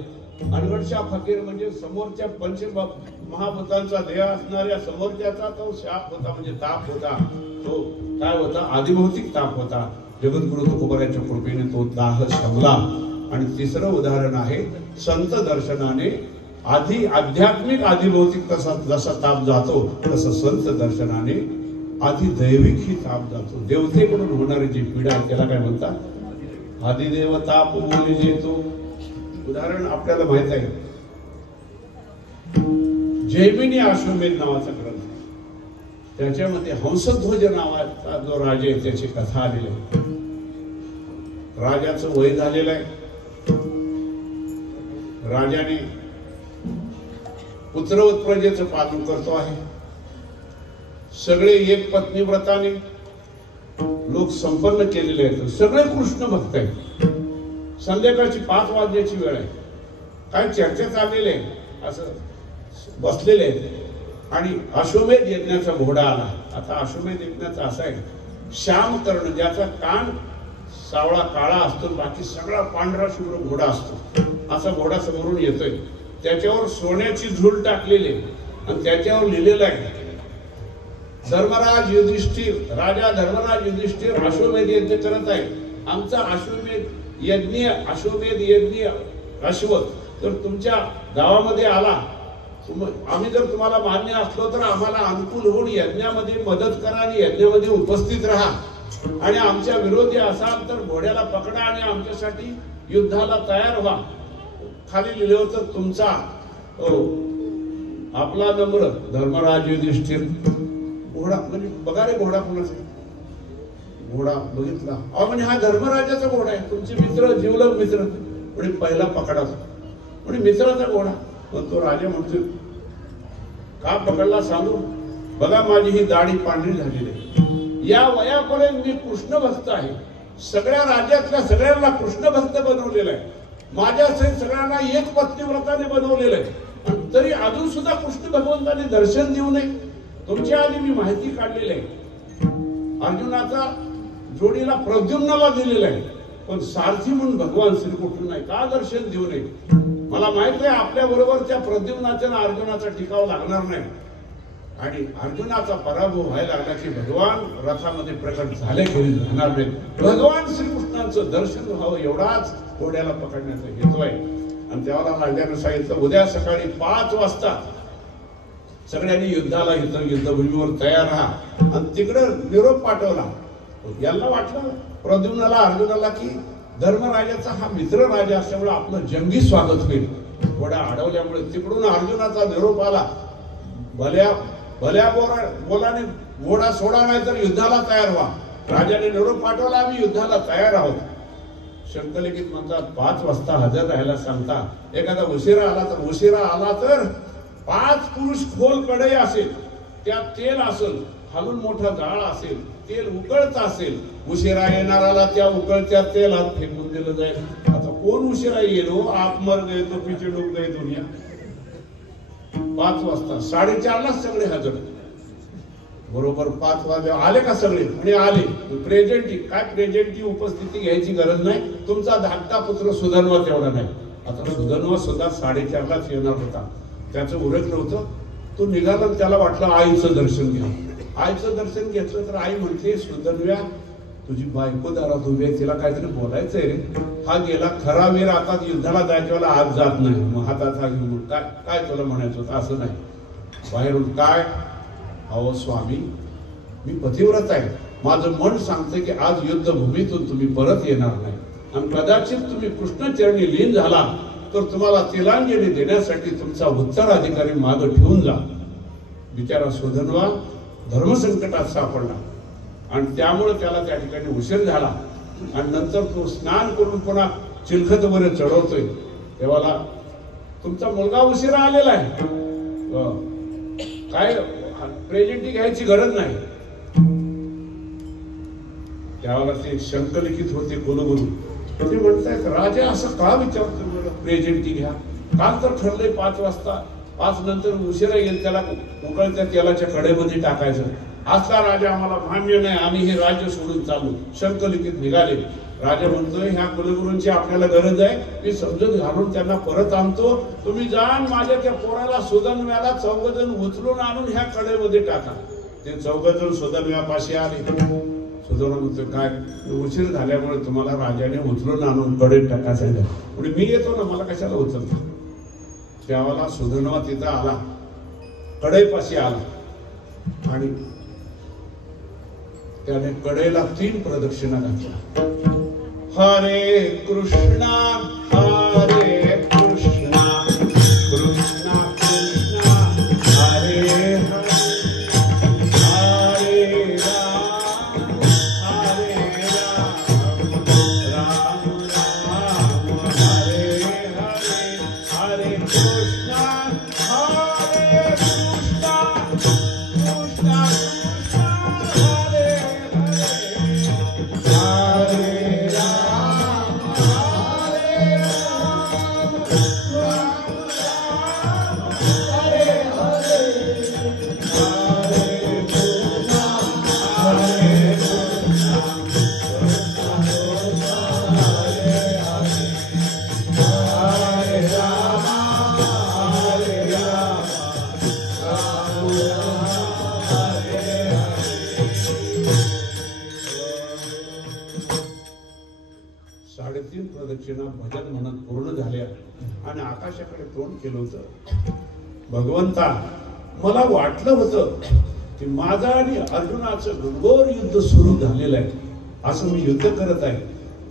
अनवटच्या फकीर म्हणजे समोरच्या पंच महाभूतांचा देह असणाऱ्या समोरच्याचा तो शाप होता, म्हणजे ताप होता. तो काय होता, आदिभौतिक ताप होता. जगद्गुरु तुकोबारायांच्या कृपेने तो दाह शमला. आणि तिसरं उदाहरण आहे, संत दर्शनाने आधी आध्यात्मिक आदिभौतिक तसा जसा ताप जातो तसं संत दर्शनाने आधी दैविक ही ताप जातो. देवतेकडून होणारी जी पीडा त्याला काय म्हणतात, आदिदेव ताप बोली जेतो. उदाहरण आपल्याला माहित आहे, जैमिनी अश्वमेध नावाचा ग्रंथ, त्याच्यामध्ये हंसध्वज नावाचा जो राजा आहे त्याची कथा आलेली आहे. राजाचं वय झालेलं आहे. राजाने पुत्रवत प्रजेचं पालन करतो आहे. सगळे एक पत्नी व्रताने लोक संपन्न केलेले आहेत. सगळे कृष्ण भक्त आहेत. संध्याकाळची 5 वाजण्याची वेळ आहे. काय चर्चा चाललेली आहे, असं बसलेले आहेत. आणि अश्वमेध यज्ञाचा घोडा आला. आता अश्वमेध यज्ञाचा असा आहे, श्याम कर्ण, ज्याचा कान सावळा काळा असतो, बाकी सगळा पांढरा शुभ्र घोडा असतो. असा घोडा समोरून येतोय. त्याच्यावर सोन्याची झूल टाकलेली आणि त्याच्यावर लिहिलेलं आहे, धर्मराज युधिष्ठिर, राजा धर्मराज युधिष्ठिर अश्वमेध यज्ञ करत आहे. आमचा अश्वमेध यज्ञ अश्वत जर तुमच्या गावामध्ये आला, आम्ही जर तुम्हाला मान्य असलो तर आम्हाला अनुकूल होऊन यज्ञामध्ये मदत करा आणि यज्ञामध्ये उपस्थित राहा. आणि आमच्या विरोधी असाल तर घोड्याला पकडा आणि आमच्यासाठी युद्धाला तयार व्हा. खाली लिहिलं होतं, तुमचा आपला नम्र धर्मराज युधिष्ठिर. घोडा म्हणजे बघा रे, घोडा कोणाचा, घोडा बघितला, म्हणजे हा धर्मराजाचा घोडा आहे, तुमचे मित्र, जीवलग मित्र. म्हणजे पहिला पकडा, म्हणजे मित्राचा घोडा. मग तो राजा म्हणतो, का पकडला सांगू, बघा माझी ही दाढी पांढरी झालेली आहे. या वयापर्यंत मी कृष्ण भक्त आहे. सगळ्या राज्यातल्या सगळ्यांना कृष्ण भक्त बनवलेलं आहे. माझ्या सहित सगळ्यांना एक पत्नी व्रताने बनवलेलं आहे. तरी अजून सुद्धा कृष्ण भगवंताने दर्शन देऊ नये. तुमच्या आधी मी माहिती काढलेली आहे. अर्जुनाचा जोडीला प्रद्युम्नाला दिलेला आहे, पण सारथी म्हणून भगवान श्रीकृष्ण नाही. का दर्शन देऊ नये? मला माहित आहे आपल्या बरोबर त्या प्रद्युम्नाचा आणि अर्जुनाचा टिकाव लागणार नाही. आणि अर्जुनाचा पराभव व्हायला लागला की भगवान रथामध्ये प्रकट झाले घरी राहणार नाही. भगवान श्रीकृष्णांचं दर्शन व्हावं एवढाच घोड्याला पकडण्याचा हेतू आहे. आणि तेव्हा राजाने सांगितलं, उद्या सकाळी 5 वाजता सगळ्यांनी युद्धाला इथं युद्धभूमीवर तयार राहा. आणि तिकडं निरोप पाठवला. याला वाटलं प्रद्युम्नाला अर्जुनाला की धर्मराजाचा हा मित्र राजा असल्यामुळे आपलं जंगी स्वागत होईल. घोडा अडवल्यामुळे तिकडून अर्जुनाचा निरोप आला, भल्या बोलाने घोडा सोडा नाही तर युद्धाला तयार व्हा. राजाने निरोप पाठवला, आम्ही युद्धाला तयार आहोत. शंकरलिखित म्हणतात 5 वाजता हजर राहायला सांगता. एखादा उशिरा आला तर 5 पुरुष खोल कढई असेल, त्यात तेल असेल, खालून मोठा जाळ असेल, तेल उकळत असेल, उशिरा येणाराला त्या उकळत्या तेलात फेकून दिलं जाईल. आता कोण उशिरा येईल हो? आप मर गए तो पीछे डूब गई दुनिया. 5 वाजता 4:30 सगळे हजर. बरोबर 5 वाजले आले का सगळे? आणि आले. प्रेझेंटी काय? प्रेझेंटची उपस्थिती घ्यायची गरज नाही. तुमचा धाकटा पुत्र सुधन्वा तेवढा नाही. आता सुधन्वा सुद्धा 4:30 येणार होता. त्याचं उरक नव्हतं. तो निघाला, त्याला वाटलं आईचं दर्शन घ्या. आईचं दर्शन घेतलं तर आई म्हणते, सुधन्व्या तुझी बायको दारात उभी आहे, तिला काहीतरी बोलायचंय रे. हा गेला खरा वीर, आता युद्धाला जायच्या वेळेला आज जात नाही. मग हातात हा घेऊन काय काय तुला म्हणायचं होतं? असं नाही. बाहेरून काय? अहो स्वामी, मी पतिव्रत आहे. माझं मन सांगतं की आज युद्धभूमीतून तुम्ही परत येणार नाही, आणि कदाचित तुम्ही कृष्णचरणी लीन झाला तर तुम्हाला तिलांजली देण्यासाठी तुमचा उत्तराधिकारी मागं ठेवून जा. बिचारा सुधन्वा धर्मसंकटात सापडला, आणि त्यामुळे त्याला त्या ठिकाणी उशीर झाला. आणि नंतर तो स्नान करून पुन्हा चिलखत वर चढवतोय, तेव्हा तुमचा मुलगा उशिरा आलेला आहे, काय प्रेझेंटी घ्यायची गरज नाही. त्यावेळेला ते शंकरलिखित होते कुलगुरू, ते म्हणतायत राजा असं का विचारतो? प्रेझेंटी घ्या. काल तर ठरलंय 5 वाजता, 5 नंतर उशिरा येईल त्याला उकळत्या तेलाच्या कढईमध्ये टाकायचं. असला राजा आम्हाला मान्य नाही, आम्ही हे राज्य सोडून चाललो. शंकरलिखित निघाले. राजा म्हणतोय ह्या कुलगुरूंची आपल्याला गरज आहे, मी समजून घालून त्यांना परत आणतो. तुम्ही जाण माझ्या त्या पोराला सुधन्व्याला 4 जण उचलून आणून ह्या कढईमध्ये टाका. ते 4 जण सुधन्व्यापाशी आले. सुधन्वा म्हणतोय काय उशीर झाल्यामुळे तुम्हाला राजाने उचलून आणून कढईत टाकायचं, म्हणजे मी येतो ना, मला कशाला उचलतो? त्यावेळेला सुधन्वा तिथं आला, कढईपाशी आला, आणि त्याने कढईला 3 प्रदक्षिणा घातल्या. हरे कृष्णा हरे कृष्णा कृष्णा कृष्णा हरे हरे, हरे राम हरे राम, राम राम हरे हरे, हरे कृष्णा हरे कृष्णा कृष्णा कृष्णा हरे हरे, हरे प्रदक्षिणा भजन म्हणत पूर्ण झाल्या, आणि आकाशाकडे तोंड केलं होतं. भगवंता, मला वाटलं होतं की माझा आणि अर्जुनाचं घोर युद्ध सुरू झालेलं आहे, असं मी युद्ध करत आहे.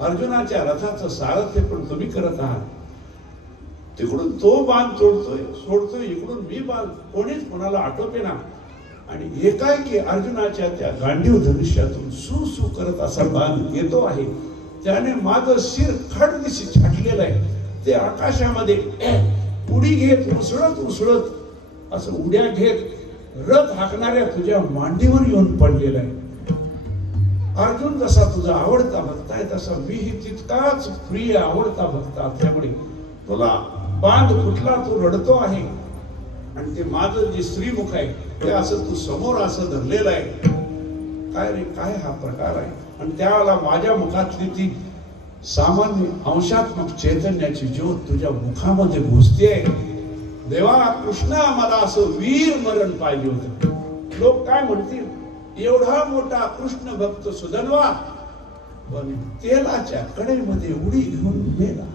अर्जुनाच्या रथाचं सारथ्य पण तुम्ही करत आहात. तिकडून तो बाण तोडतोय सोडतोय, इकडून मी बाण, कोणीच कोणाला आटोपेना. आणि एकाएकी अर्जुनाच्या त्या गांडीव धनुष्यातून सु सु करत असा बाण येतो आहे. त्याने माझं शिर खडदिशी छाटलेलं आहे. ते आकाशामध्ये उडी घेत उसळत उसळत असं उड्या घेत रथ हाकणाऱ्या तुझ्या मांडीवर येऊन पडलेला आहे. अर्जुन जसा तुझा आवडता भक्त आहे, तसा मीही तितकाच प्रिय आवडता भक्त असल्यामुळे तुला बांध फुटला, तू रडतो आहे, आणि ते माझं जे श्रीमुख आहे ते असं तू समोर असं धरलेलं आहे. काय रे, काय हा प्रकार आहे? आणि त्यावेळेला माझ्या मुखातली ती सामान्य अंशात्मक चैतन्याची ज्योत तुझ्या मुखामध्ये घुसते. देवा कृष्णा, मला असं वीर मरण पाहिजे होतं. लोक काय म्हणतील, एवढा मोठा कृष्ण भक्त सुधन्वा पण तेलाच्या कढईमध्ये उडी घेऊन मेला.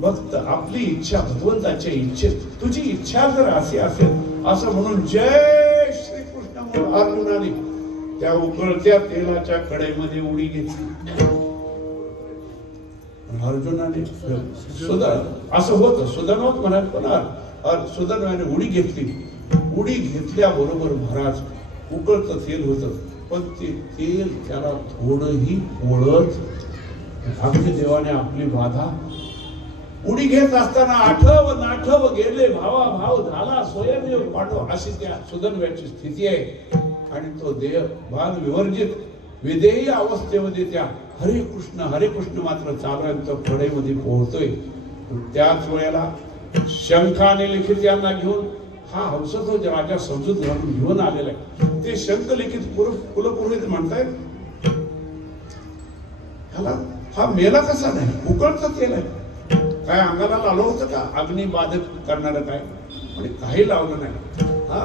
भक्त आपली इच्छा भगवंताच्या इच्छेत, तुझी इच्छा जर अशी असेल असं म्हणून जय श्री कृष्ण म्हणून अर्जुनाने त्या उकळत्या तेलाच्या कढईमध्ये उडी घेतली. अर्जुनाने सुद्धा असं होतं, सुधन्वाच म्हणाल, पण सुधन्वाने उडी घेतली. उडी घेतल्याबरोबर महाराज उकळतं तेल होतं, पण ते तेल त्याला थोडंही पोळत अगदी देवाने आपली बाधा उडी घेत असताना आठव नाठव गेले भावा भाव झाला स्वयंमेव पाठव, अशी त्या सुदर्व्याची स्थिती आहे. आणि तो देह भाग विवर्जित विदेही अवस्थेमध्ये त्या हरे कृष्ण मात्र चालू आहे. तो कडेमध्ये पोहोचतोय. त्याच वेळेला शंखाने लिखित यांना घेऊन हा हंस तो राजा समजूत घालून घेऊन आलेला आहे. ते शंख लिखित कुलपुरोहित म्हणतायत ह्याला हा मेला कसा नाही, उकळतं तेल आहे, काय अंगाला लावलं होतं का अग्नी बाधक करणारं काय, म्हणजे काही लावलं नाही. हा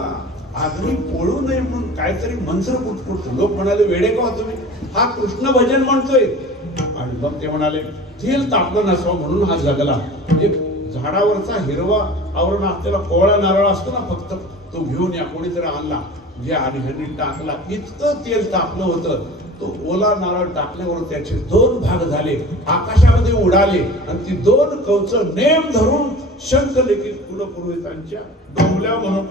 अग्नी पोळू नये म्हणून काहीतरी मंत्र पुटपुट. लोक म्हणाले वेडे का हो तुम्ही, हा कृष्ण भजन म्हणतोय. आणि मग ते म्हणाले तेल तापलं नसावं म्हणून हा जगला. एक झाडावरचा हिरवा आवरण असलेला कोवळा नारळ असतो ना, फक्त तो घेऊन या कोणीतरी आणला, जे आणि ह्यांनी टाकला, इतकं तेल तापलं होतं. तो ओला नारळ टाकल्यावर त्याचे 2 भाग झाले, आकाशामध्ये उडाले. आणि ती 2 कवच नेम धरून शंख लिखित कुलपुरोहितांच्या डोंबल्या म्हणून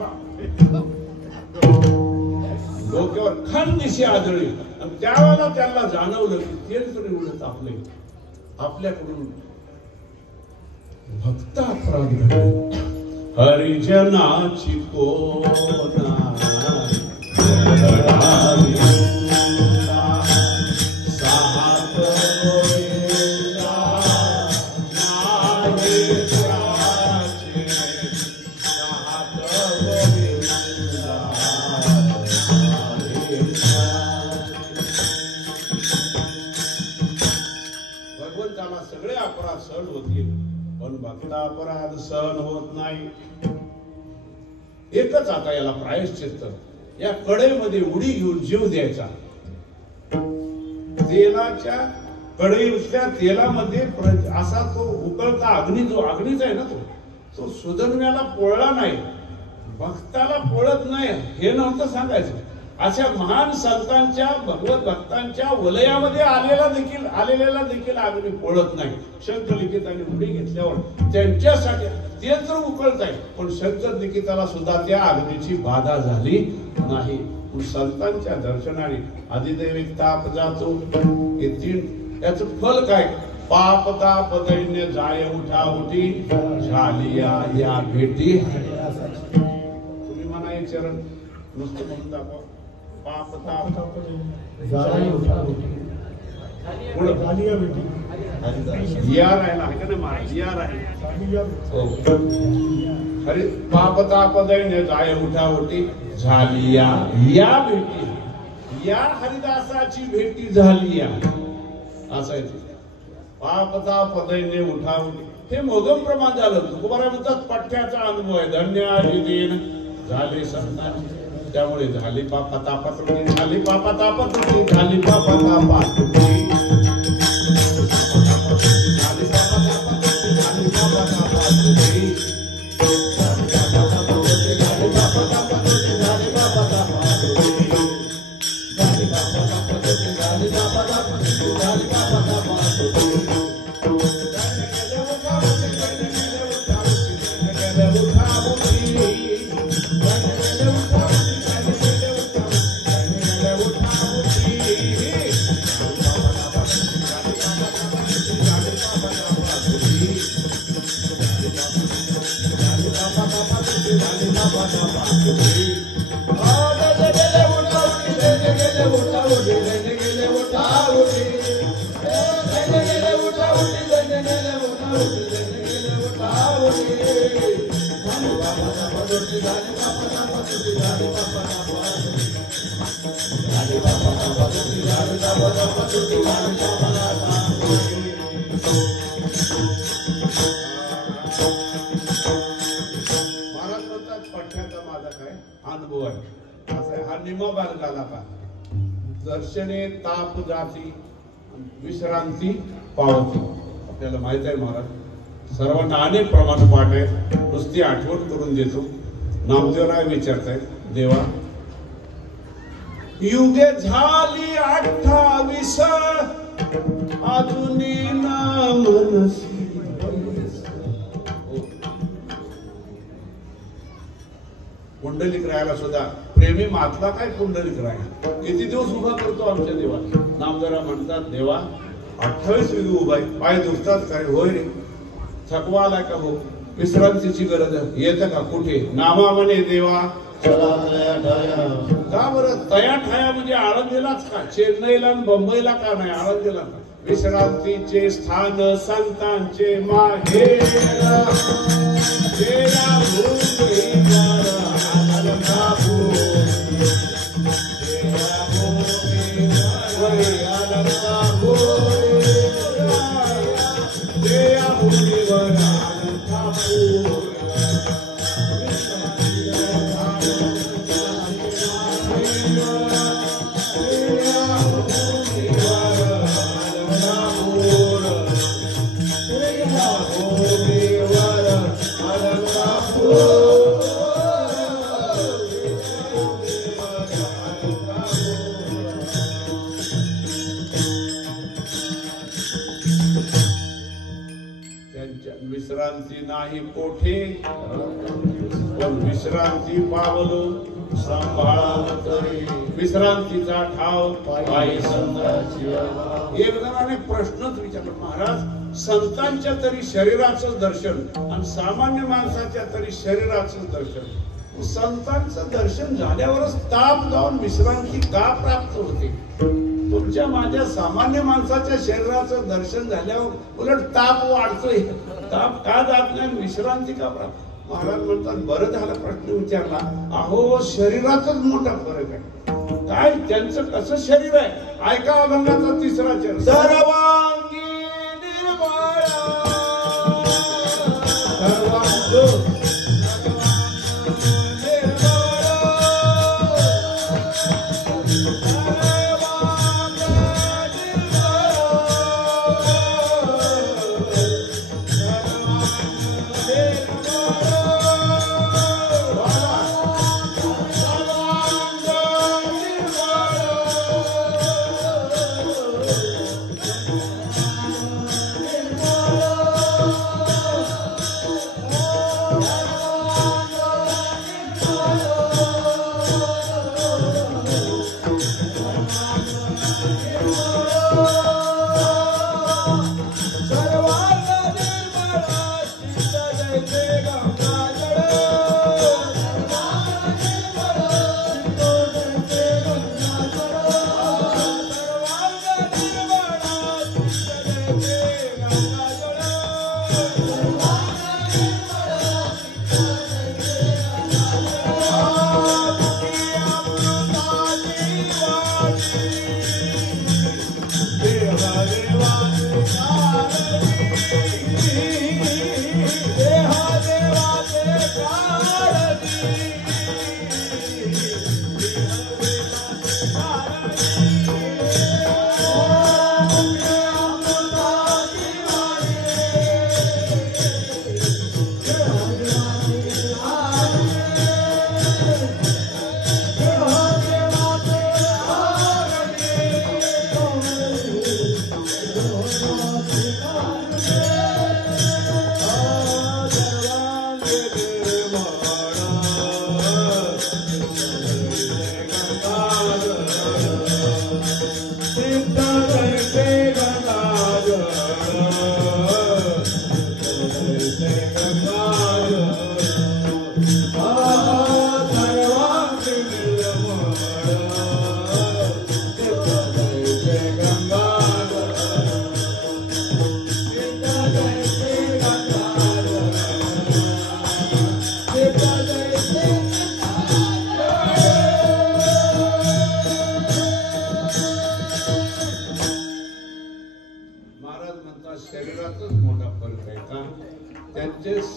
डोक्यावर खंदिशी आदळली. आणि त्यावेळेला त्यांना जाणवलं की तेल तरी उडत आपले आपल्याकडून भक्त अपराध घडले. हरिजनाची कोणा भगवंताला सगळे अपराध सहन होतील, पण भक्ता अपराध सहन होत नाही. एकच आता याला प्रायश्चित्त, या कढईमध्ये उडी घेऊन जीव द्यायचा. तेलाच्या कढईतल्या तेलामध्ये असा तो उकळता अग्नी, जो अग्नीचा आहे ना, तो सुदर्व्याला पोळला नाही, भक्ताला पोळत नाही हे नव्हतं सांगायचं. अशा महान संतांच्या भगवत भक्तांच्या वलयामध्ये आलेल्याला देखील अग्नी पोळत नाही. शंख लिखिताने उडी घेतल्यावर त्यांच्यासाठी ते तर उकळत आहे, पण शंख लिखिताला सुद्धा त्या अग्नीची बाधा झाली नाही. संतांच्या दर्शनाने अधिदैविक ताप जातो. याचं फल काय, पाप ताप दैन्य जाय उठा उठी झाली या भेटी. तुम्ही म्हणा हे चरण नुसतं म्हणून दाखवा. पाप ताप जाय उठा उठी या राहिला आहे का नाही महाराज, या राहिला. अरे पाप ताप दैन्य जाय उठा उठी झाली या भेटी, या हरिदासाची भेटी झाली या. असायचं पाप ताप दैन्य उठा उठी. हे मोगम प्रमाण झालं. तुकोबाराय म्हणतात पठ्याचा अनुभव आहे. धन्य आदिदेन झाले संतांचे. त्यामुळे झाली पापा तापात उठी, झाली पापा तापात उठी, झाली पापा तापात उठी, झाली पापा तापात उठी, झाली पापा तापात उठी, झाली पापा तापात उठी, झाली पापा तापात उठी, झाली पापा तापात उठी, झाली पापा तापात उठी, झाली पापा तापात उठी. दर्शने ताप जाती विश्रांती पावती. आपल्याला माहित आहे महाराज, सर्वांना अनेक प्रमाण पाठ आहेत, नुसती आठवण करून देतो. नामदेवराय विचारतायत, देवा युगे झाली 28 अजूनी ना मनसी. पुंडलिक राहायला सुद्धा प्रेमी मातला काय पुंडलिक राहायला किती दिवस उभा करतो आमच्या देवा. नामदेवराय म्हणतात, देवा 28 विधी उभा आहे. पाय दुखतात काय? होय रे. थकवा आलाय का? हो. विश्रांतीची गरज आहे. येतं का? कुठे? नामा म्हणे देवा का बरं? तया ठाया म्हणजे आळंदीलाच का? चेन्नईला आणि बंबईला का नाही? आळंदीला का? विश्रांतीचे स्थान संतांचे माहेर विश्रांती नाही कोठे पण विश्रांती पावलो सांभाळा तरी विश्रांतीचा ठाव पायी संतांची. एक जणाने प्रश्नच विचारला, महाराज संतांच्या तरी शरीराचं दर्शन आणि सामान्य माणसाच्या तरी शरीराचं दर्शन, संतांचं दर्शन झाल्यावरच ताप जाऊन विश्रांती का प्राप्त होते? तुमच्या माझ्या सामान्य माणसाच्या शरीराचं दर्शन झाल्यावर उलट ताप वाढतोय. ताप का जात नाही? विश्रांती का प्राप्त? महाराज म्हणतात बरं झालं प्रश्न विचारला. अहो शरीरातच मोठा फरक आहे. काय त्यांचं कसं शरीर आहे? ऐका अभंगाचा 3रा चरण. सर्वांगी निर्मळ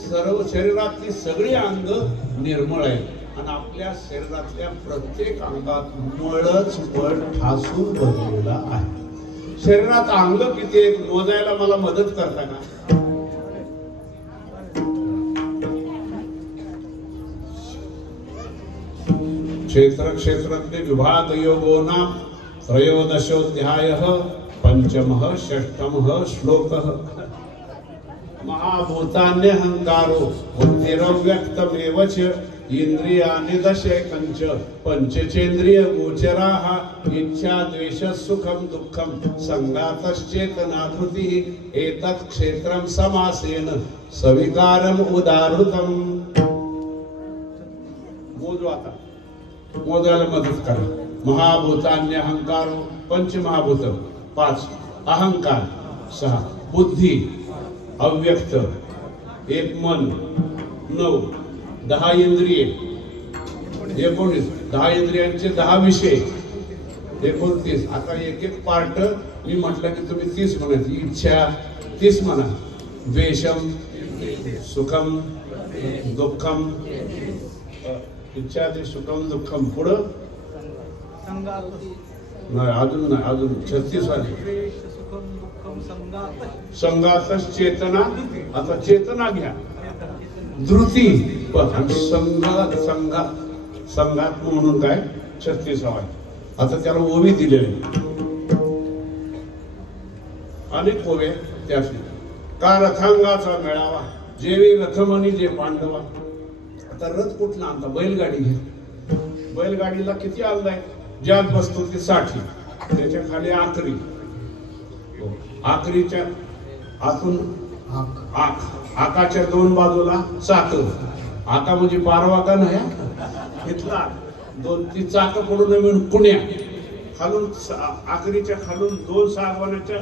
सर्वांग शरीरातली सगळी अंग निर्मळ आहे आणि आपल्या शरीरातल्या प्रत्येक अंगात मळच मळ ठासून भरलेला आहे. शरीरात अंग किती आहेत मोजायला मला मदत करता का? क्षेत्र क्षेत्रातले विभाग योगो नाम त्रयोदशोऽध्यायः पंचमः षष्ठमः श्लोकः. महाभूतान्यहंकारो बुद्धिरव्यक्तमेव च इंद्रियाणि दशेकंच पंचचेंद्रिय गोचराः इच्छा द्वेष सुखम दुःखम संगातश्चेतनाधृतिः एतत् क्षेत्रं समासेन सविकारम उदाहृतम। मोजो आता, मोजायला मदत करा। महाभूतान्य अहंकार पंचमहाभूत 5, अहंकार 6, बुद्धी अव्यक्त 1, मन 9, 10 इंद्रिये 19, 10 इंद्रियांचे 10 विषय 29। आता एक एक पार्ट मी म्हटलं की तुम्ही 30 म्हणायची। इच्छा 30 म्हणा, द्वेषम सुखम दुःखम, इच्छा ते सुखम दुःखम पुढं नाही, अजून 36 वाले संगातच चेतना। आता चेतना घ्या, धृती संघात म्हणून काय 36 आहे। आता त्याला ओवी दिलेली अनेक ओव्या त्या का रथांगाचा मेळावा जेवी रथमणी जे पांडवा। आता रथ कुठला आणता? बैलगाडी घ्या, बैलगाडीला किती अंग आहे? ज्यात बसतो ते 60, त्याच्या खाली आखरी, आखरीच्या आतून आख, आकाच्या 2 बाजूला चाक। आका म्हणजे पारवा का नाही, इथला 2-3 चाक पडून म्हणून कुण्या खालून आखरीच्या खालून 2 सागवानाच्या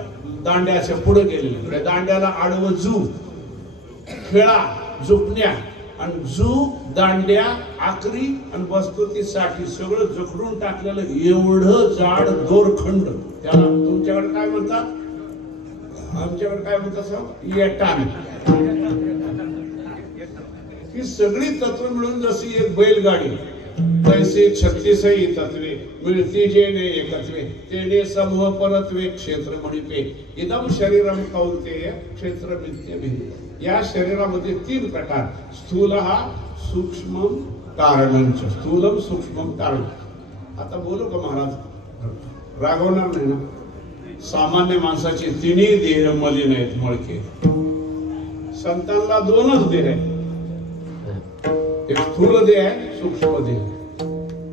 दांड्या अशा पुढे गेलेल्या, दांड्याला आडवं जू, खेळा झुकण्या आणि जू दांड्या आखरी आणि बसतो ती 60 सगळं जखडून टाकलेलं एवढं जाड दोरखंड, त्याला तुमच्याकडे काय म्हणतात? आमच्याकडे काय म्हणतात? येटान। ही सगळी तत्व मिळून जशी एक बैलगाडी तैसे 36 तत्वे मिळती जेणे एकत्वे तेने समूह परत्वे क्षेत्र म्हणिपे इदम शरीरम कौंतेय क्षेत्र विद्यभिः। या शरीरामध्ये 3 प्रकार, स्थूल हा सूक्ष्म कारणंच, स्थूलम सूक्ष्म कारण। आता बोलू का महाराज? रागवणार नाही ना? सामान्य माणसाचे 3 देह मलिन आहेत, मळके। संतांना 2च देह आहेत, एक स्थूल देह आहे, सूक्ष्म देह।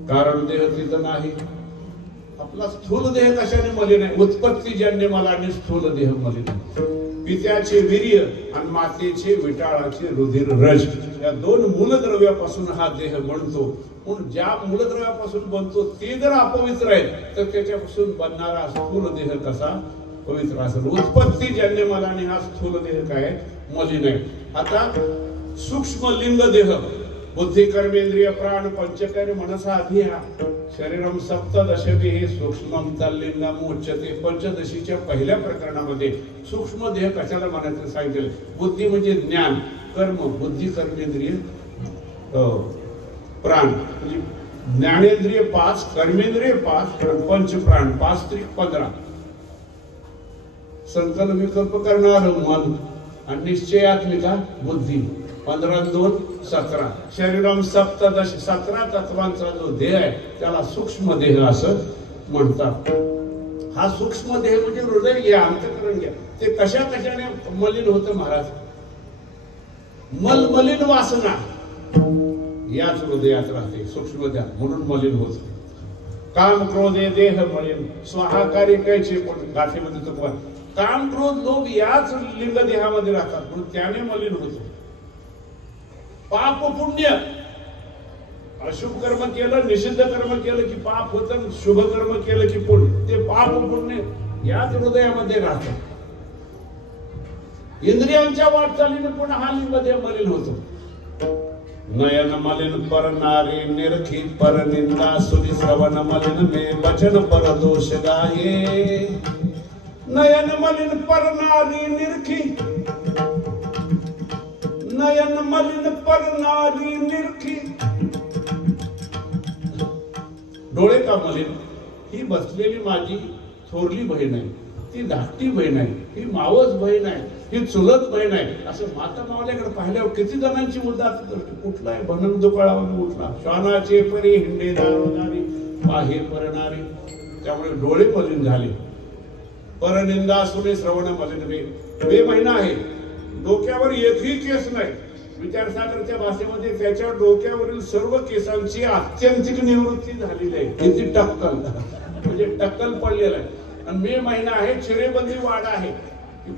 कारण देह तिथं नाही। आपला स्थूल देह कशाने मलिन आहे? उत्पत्तीजन्य मलाने स्थूल देह मलिन आहे। पित्याचे वीर्य आणि मातेचे विटाळाचे रुधिर रज या 2 मूलद्रव्यापासून हा देह बनतो। म्हणून ज्या मूलद्रव्यापासून बनतो ते जर अपवित्र आहे तर त्याच्यापासून बनणारा स्थूल देह कसा पवित्र असेल? उत्पत्तीजन्य मलाने हा स्थूल देह काय मलिन आहे। आता सूक्ष्म लिंग देह बुद्धी कर्मेंद्रिय प्राण पंचकर्म मनसा धिया शरीरम सप्तदशभिः सूक्ष्मम तल्लिंगम उच्यते। पंचदशीच्या पहिल्या प्रकरणामध्ये सूक्ष्म देह कशाला म्हणायचं सांगितलं? बुद्धी म्हणजे ज्ञान, कर्म बुद्धी कर्मेंद्रिय प्राण म्हणजे ज्ञानेंद्रिय 5, कर्मेंद्रिय 5, पंच प्राण 5-15। संकल्प विकल्प करणार मन आणि निश्चयात्मिका बुद्धी 15-2 17। शरीरम सप्तदश 17 तत्वांचा जो देह आहे त्याला सूक्ष्म देह असं म्हणतात। हा सूक्ष्म देह म्हणजे हृदय घ्या, अंतःकरण घ्या, ते कशाने मलिन होतं महाराज? मलिन वासना याच हृदयात राहते, सूक्ष्म देह म्हणून मलिन होत। काम क्रोधे देह मलिन स्वाहाकारी कैचे गाठीमध्ये तुकवा। काम क्रोध लोभ याच लिंग देहामध्ये राहतात म्हणून त्याने मलिन होतो। पाप पुण्य, अशुभ कर्म केलं निषिद्ध कर्म केलं की पाप होतं, शुभ कर्म केलं की पुण्य, ते पाप पुण्य याच हृदयामध्ये राहतात। इंद्रियांच्या वाटचालीने पुन्हा हा लिंग देह मलिन होतो। नयन मलिन पर नारी निरखी पर निंदा सुनी श्रवण मलिन में वचन पर दोष गाये। नयन मलिन पर नारी निरखी, नयन मलिन पर नारी निरखी। डोळे का मलिन? ही बसलेली माझी थोरली बहीण आहे, ती धाकटी बहीण आहे, ही मावस बहीण आहे, ही चुलत बहीण आहे, असं माता मावल्याकडे पाहिल्यावर किती जणांची उदात कुठलाय भनम दुकाळावर उठला। श्वानाचे परी हिंडे दारोदारी पाहे परणारी, त्यामुळे डोळे मलिन झाले। परनिंदा सुने श्रवण मलिन वे महिना आहे, डोक्यावर एकही केस नाही, विचारसागरच्या भाषेमध्ये त्याच्या डोक्यावरील सर्व केसांची आत्यंतिक निवृत्ती झालेली आहे. किती टक्कल, म्हणजे टक्कल पडलेला आहे. आणि मे महिना आहे, चिरेबंदी वाढ आहे.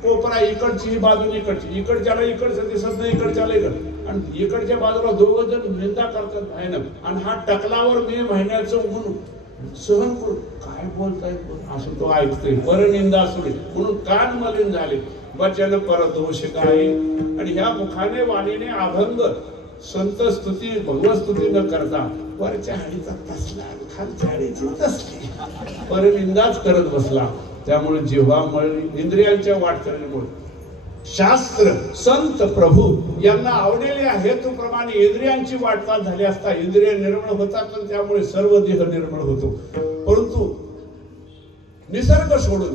कोपरा इकडची ही बाजू इकडची, इकडच्याला इकडचं दिसत नाही, इकडच्याला इकड, आणि इकडच्या बाजूला दोघं जण निंदा करतात भयानक. आणि हा टकलावर मे महिन्याचं ऊन सहन करून काय बोलतायत असं तो ऐकतोय. परनिंदा सुरे म्हणून कान मलिन झाले, वचन परदोष काय. आणि ह्या मुखाने वाणीने अभंग संत स्तुती भगवत स्तुती न करता वरच्या हाडीचा तसला खालच्या हाडीची तसली परनिंदाच करत बसला. त्यामुळे जेव्हा मळली इंद्रियांच्या वाटचालीमुळे शास्त्र संत प्रभू यांना आवडलेल्या हेतूप्रमाणे इंद्रियांची वाटचाल झाली असता इंद्रिय निर्मळ होतात, आणि त्यामुळे सर्व देह निर्मळ होतो. परंतु निसर्ग सोडून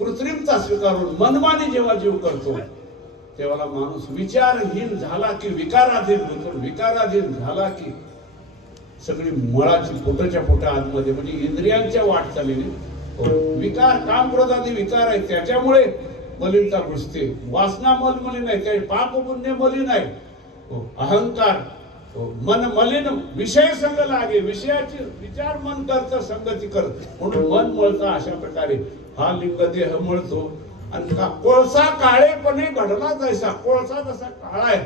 कृत्रिमता स्वीकारून मनमानी जेव्हा जीव करतो तेव्हा माणूस विचारहीन झाला की विकाराधीन होतो. विकाराधीन झाला की सगळी मुळाची पोटाच्या पोटा आतमध्ये म्हणजे इंद्रियांच्या वाटचालीने विकार, काम क्रोधादी विकार आहे, त्याच्यामुळे मलिनता घुसते. वासना मलिन आहे, काही पाप पुण्य मलिन आहे. अहंकार मन मलिन, विषय संग लागे, विषयाचे विचार मन करत संगती करत, म्हणून मन मळता. अशा प्रकारे हा लिंग देह मळतो. आणि कोळसा काळेपणे घडला जैसा, कोळसा जसा काळा आहे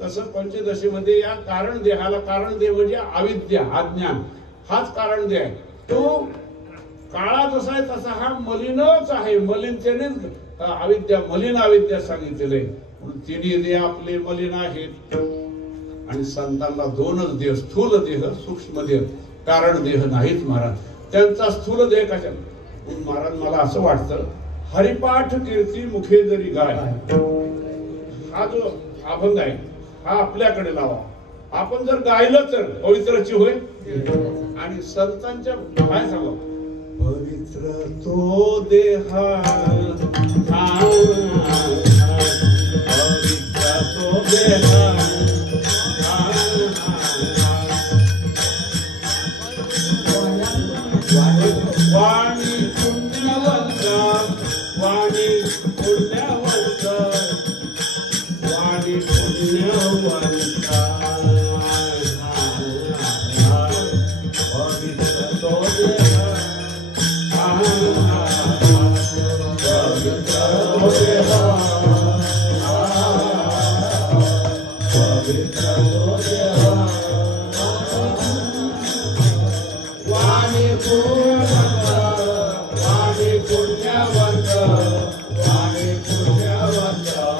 तसं पंचदशीमध्ये या कारण देहाला, कारण देह म्हणजे अविद्या अज्ञान, हाच कारण देह आहे. तो काळा जसा आहे तसा हा मलिनच आहे. मलिनतेनेच अविद्या, मलिन अविद्या सांगितलेलं आहे. म्हणून तिन्ही देह आपले मलिन आहेत. आणि संतांना दोनच देह, स्थूल देह, सूक्ष्म देह, कारण देह नाहीत महाराज. त्यांचा स्थूल देह कशा महाराज, मला असं वाटतं हरिपाठ कीर्ती मुखे जरी गाय, हा जो अभंग आहे हा आपल्याकडे लावा. आपण जर गायलं तर पवित्रची होय. आणि संतांच्या काय सांगा, पवित्र तो देहा, पवित्र तो देहा, वाणी पुण्यवंता, वाणी पुण्यवंता, वाणी पुण्यवंता, पवित्र तो देहा, पवित्र तो देहा, पवित्र तो देहा, वाणी पुण्यवंता, वाणी पुण्यवंता, वाणी पुण्यवंता.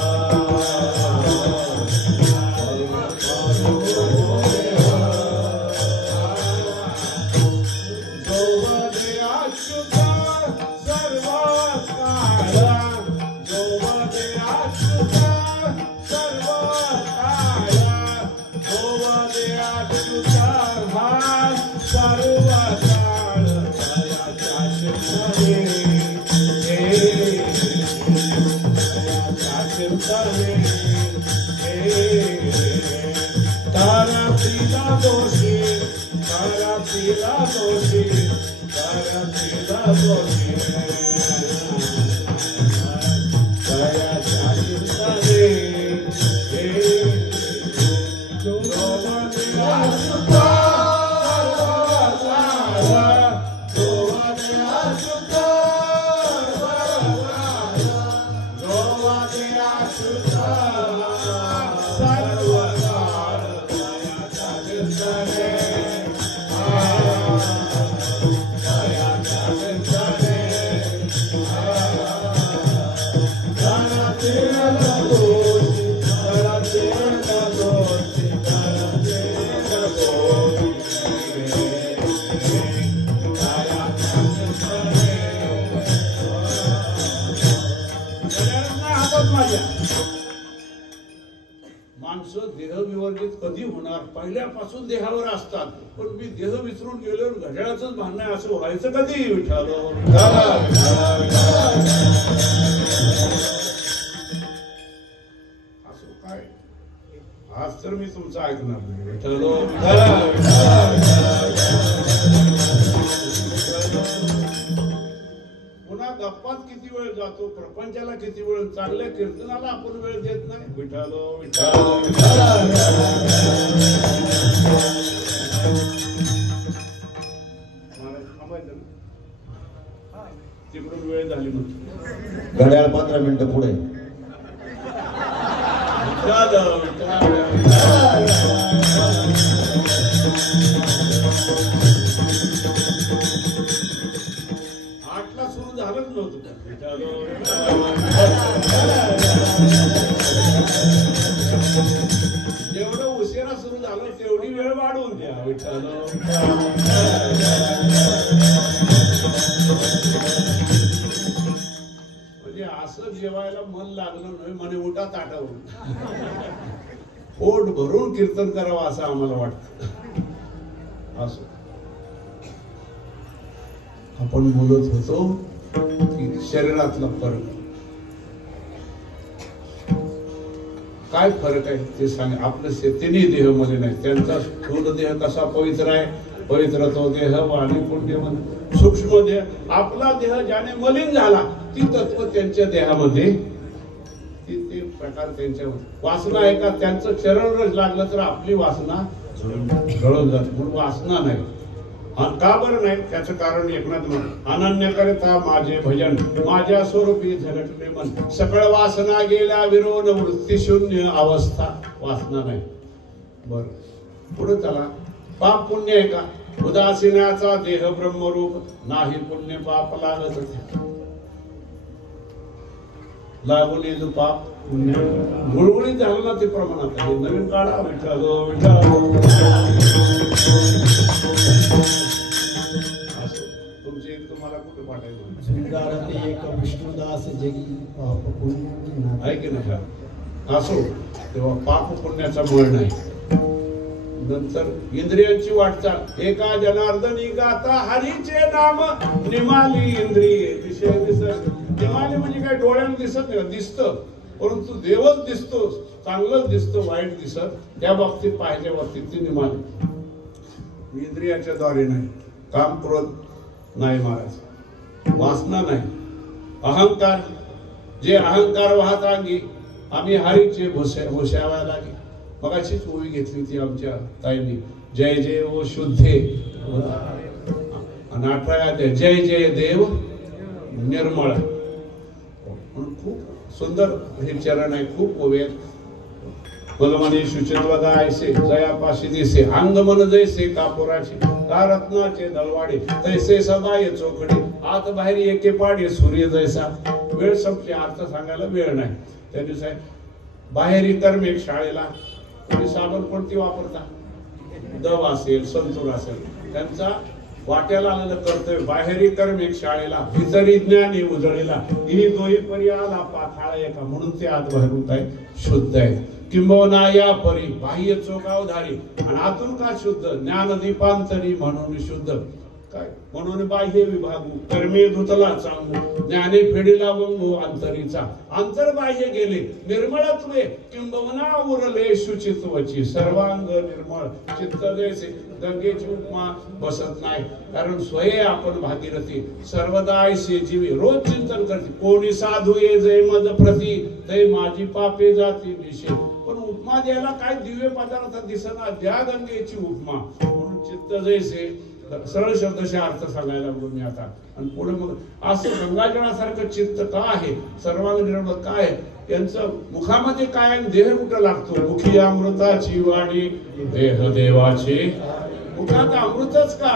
माणसं देह विवर्जित कधी होणार, पहिल्यापासून देहावर असतात, पण मी देह विसरून गेलो घड्याळाचंच भांडण आहे असं व्हायचं कधी विठ्ठल. असं काय, आज तर मी तुमचं ऐकणार नाही विठ्ठल. पुन्हा जपात किती वेळ जातो, प्रपंचाला किती वेळ, चांगल्या कीर्तनाला आपण वेळ देत नाही. विठ्ठल तिकडून वेळ झाली म्हणतो. घड्याळ 15 मिनिटं पुढे. आठला सुरू झालंच नव्हतं. जेवढं उशिरा सुरू झालं तेवढी वेळ वाढवून द्या. विठ्ठल म्हणजे असं जेवायला मन लागलं नाही म्हणे उठा ताटावरून. पोट भरून कीर्तन करावं असं आम्हाला वाटतं. असं आपण बोलत होतो की शरीरातला फरक काय फरक आहे ते सांग. आपलं तिन्ही देह मध्ये नाही. त्यांचा स्थूल देह कसा पवित्र आहे, पवित्र तो देह, वाणी पुण्य सूक्ष्म देह. आपला देह ज्याने मलिन झाला ती तत्व त्यांच्या देहामध्ये, ते प्रकार त्यांच्या वासना आहे का, त्यांचं चरण रज लागलं तर आपली वासना गळून जात. म्हणून वासना नाही. का बरं नाही त्याचं कारण एकनाथ म्हणून अनन्य करता माझे भजन, माझ्या स्वरूपी झगटले मन, सकळ वासना गेल्या विरोध वृत्ती शून्य अवस्था. वासना नाही. बर पुढे चला. पाप पुण्य आहे का, उदासीनाचा देह ब्रह्मरूप नाही, पुण्य पाप लागत लागून येतो पाप पुण्य गुळगुळीत झालं ना ते प्रमाणात आहे. नवीन काढा. विठ्ठल तुमचे इतकं मला कुठे पाठायचं. एक विष्णुदास जगी पाप पुण्य आहे की नाही का. असो तेव्हा पाप पुण्याचा मळ नाही. नंतर इंद्रियांची वाटचाल. एका जनार्दनी गाता हरीचे नाम, निमाली इंद्रिये विषय दिसत. निमाली म्हणजे काय, डोळ्याने दिसत नाही, दिसतं परंतु देवच दिसतो, चांगलंच दिसतं, वाईट दिसत. त्या बाबतीत पाहिल्या बाबतीत ती निमाली. इंद्रियाच्या द्वारे नाही. काम क्रोध नाही महाराज, वासना नाही. अहंकार, जे अहंकार वाहत अंगी आम्ही हरीचे भोशावा लागे. मगाशीच ओवी घेतली होती आमच्या ताईंनी, जय जय ओ शुद्धे, आणि 18 जय जय देव निर्मळ. खूप सुंदर हे चरण आहे. खूप ओवे आहेत. बलमणी शुचित्वदा ऐसे जयापाशी दिसे, अंग मन जैसे कापुराचे, का रत्नाचे दलवाडे तैसे सदाय चोखडे, आत बाहेर एके पाडे सूर्य जैसा. वेळ संपली, अर्थ सांगायला वेळ नाही. त्यांनी साहेब बाहेरी कर्म एक शाळेला तुम्ही साबण कोणती वापरता, दव असेल संतूर असेल, त्यांचा वाट्याला आलेलं कर्तव्य. बाहेरी कर्म एक शाळेला, भीतरी ज्ञानी उजळीला, ही दोही पर्याला पाखाळा एका. म्हणून ते आत बाहेरून काय शुद्ध आहे. किंबहुना या परी बाह्य चोकावधारी आणि आतून का शुद्ध, ज्ञान दीपांतरी म्हणून शुद्ध. काय म्हणून बाह्य विभागू, कर्मे धुतला चांगू, ज्ञाने फेडीला वंगू अंतरीचा. अंतर्बाह्य गेले निर्मळत्वे, किंबहुना उरले शुचित्वची. सर्वांग निर्मळ चित्त जैसे, गंगेची उपमा बसत नाही. कारण स्वये आपण भागीरथी, सर्वदा ऐसे जीवी. रोज चिंतन करते, कोणी साधू ये जय मद प्रती, तै माझी पापे जाती निशे. पण उपमा द्यायला काय दिव्य पदार्थ दिसना, द्या गंगेची उपमा. म्हणून चित्त जैसे, सरळ शब्दशः अर्थ सांगायला लागलो मी आता. आणि पुढे मग असं गंगाजळासारखं चित्त का आहे, सर्वांग निर्मळ काय, यांचं मुखामध्ये काय, देह कुठं लागतो. मुखी अमृताची वाणी, देह देवाचे. मुखात अमृतच का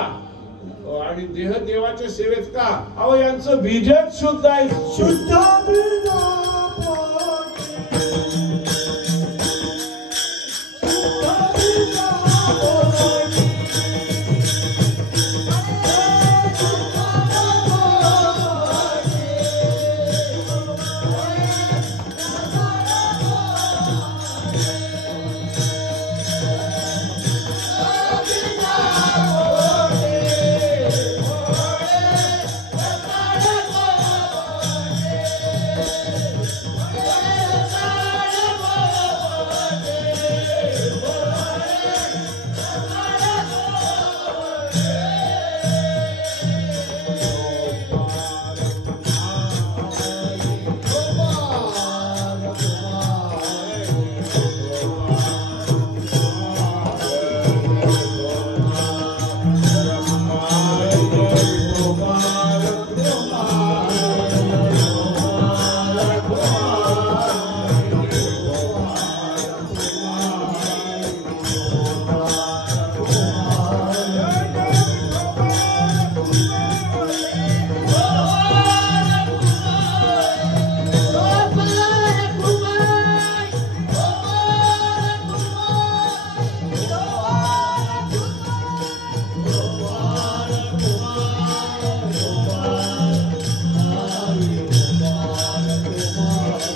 आणि देह देवाच्या सेवेत का. अहो यांचं बीजच शुद्ध आहे. शुद्ध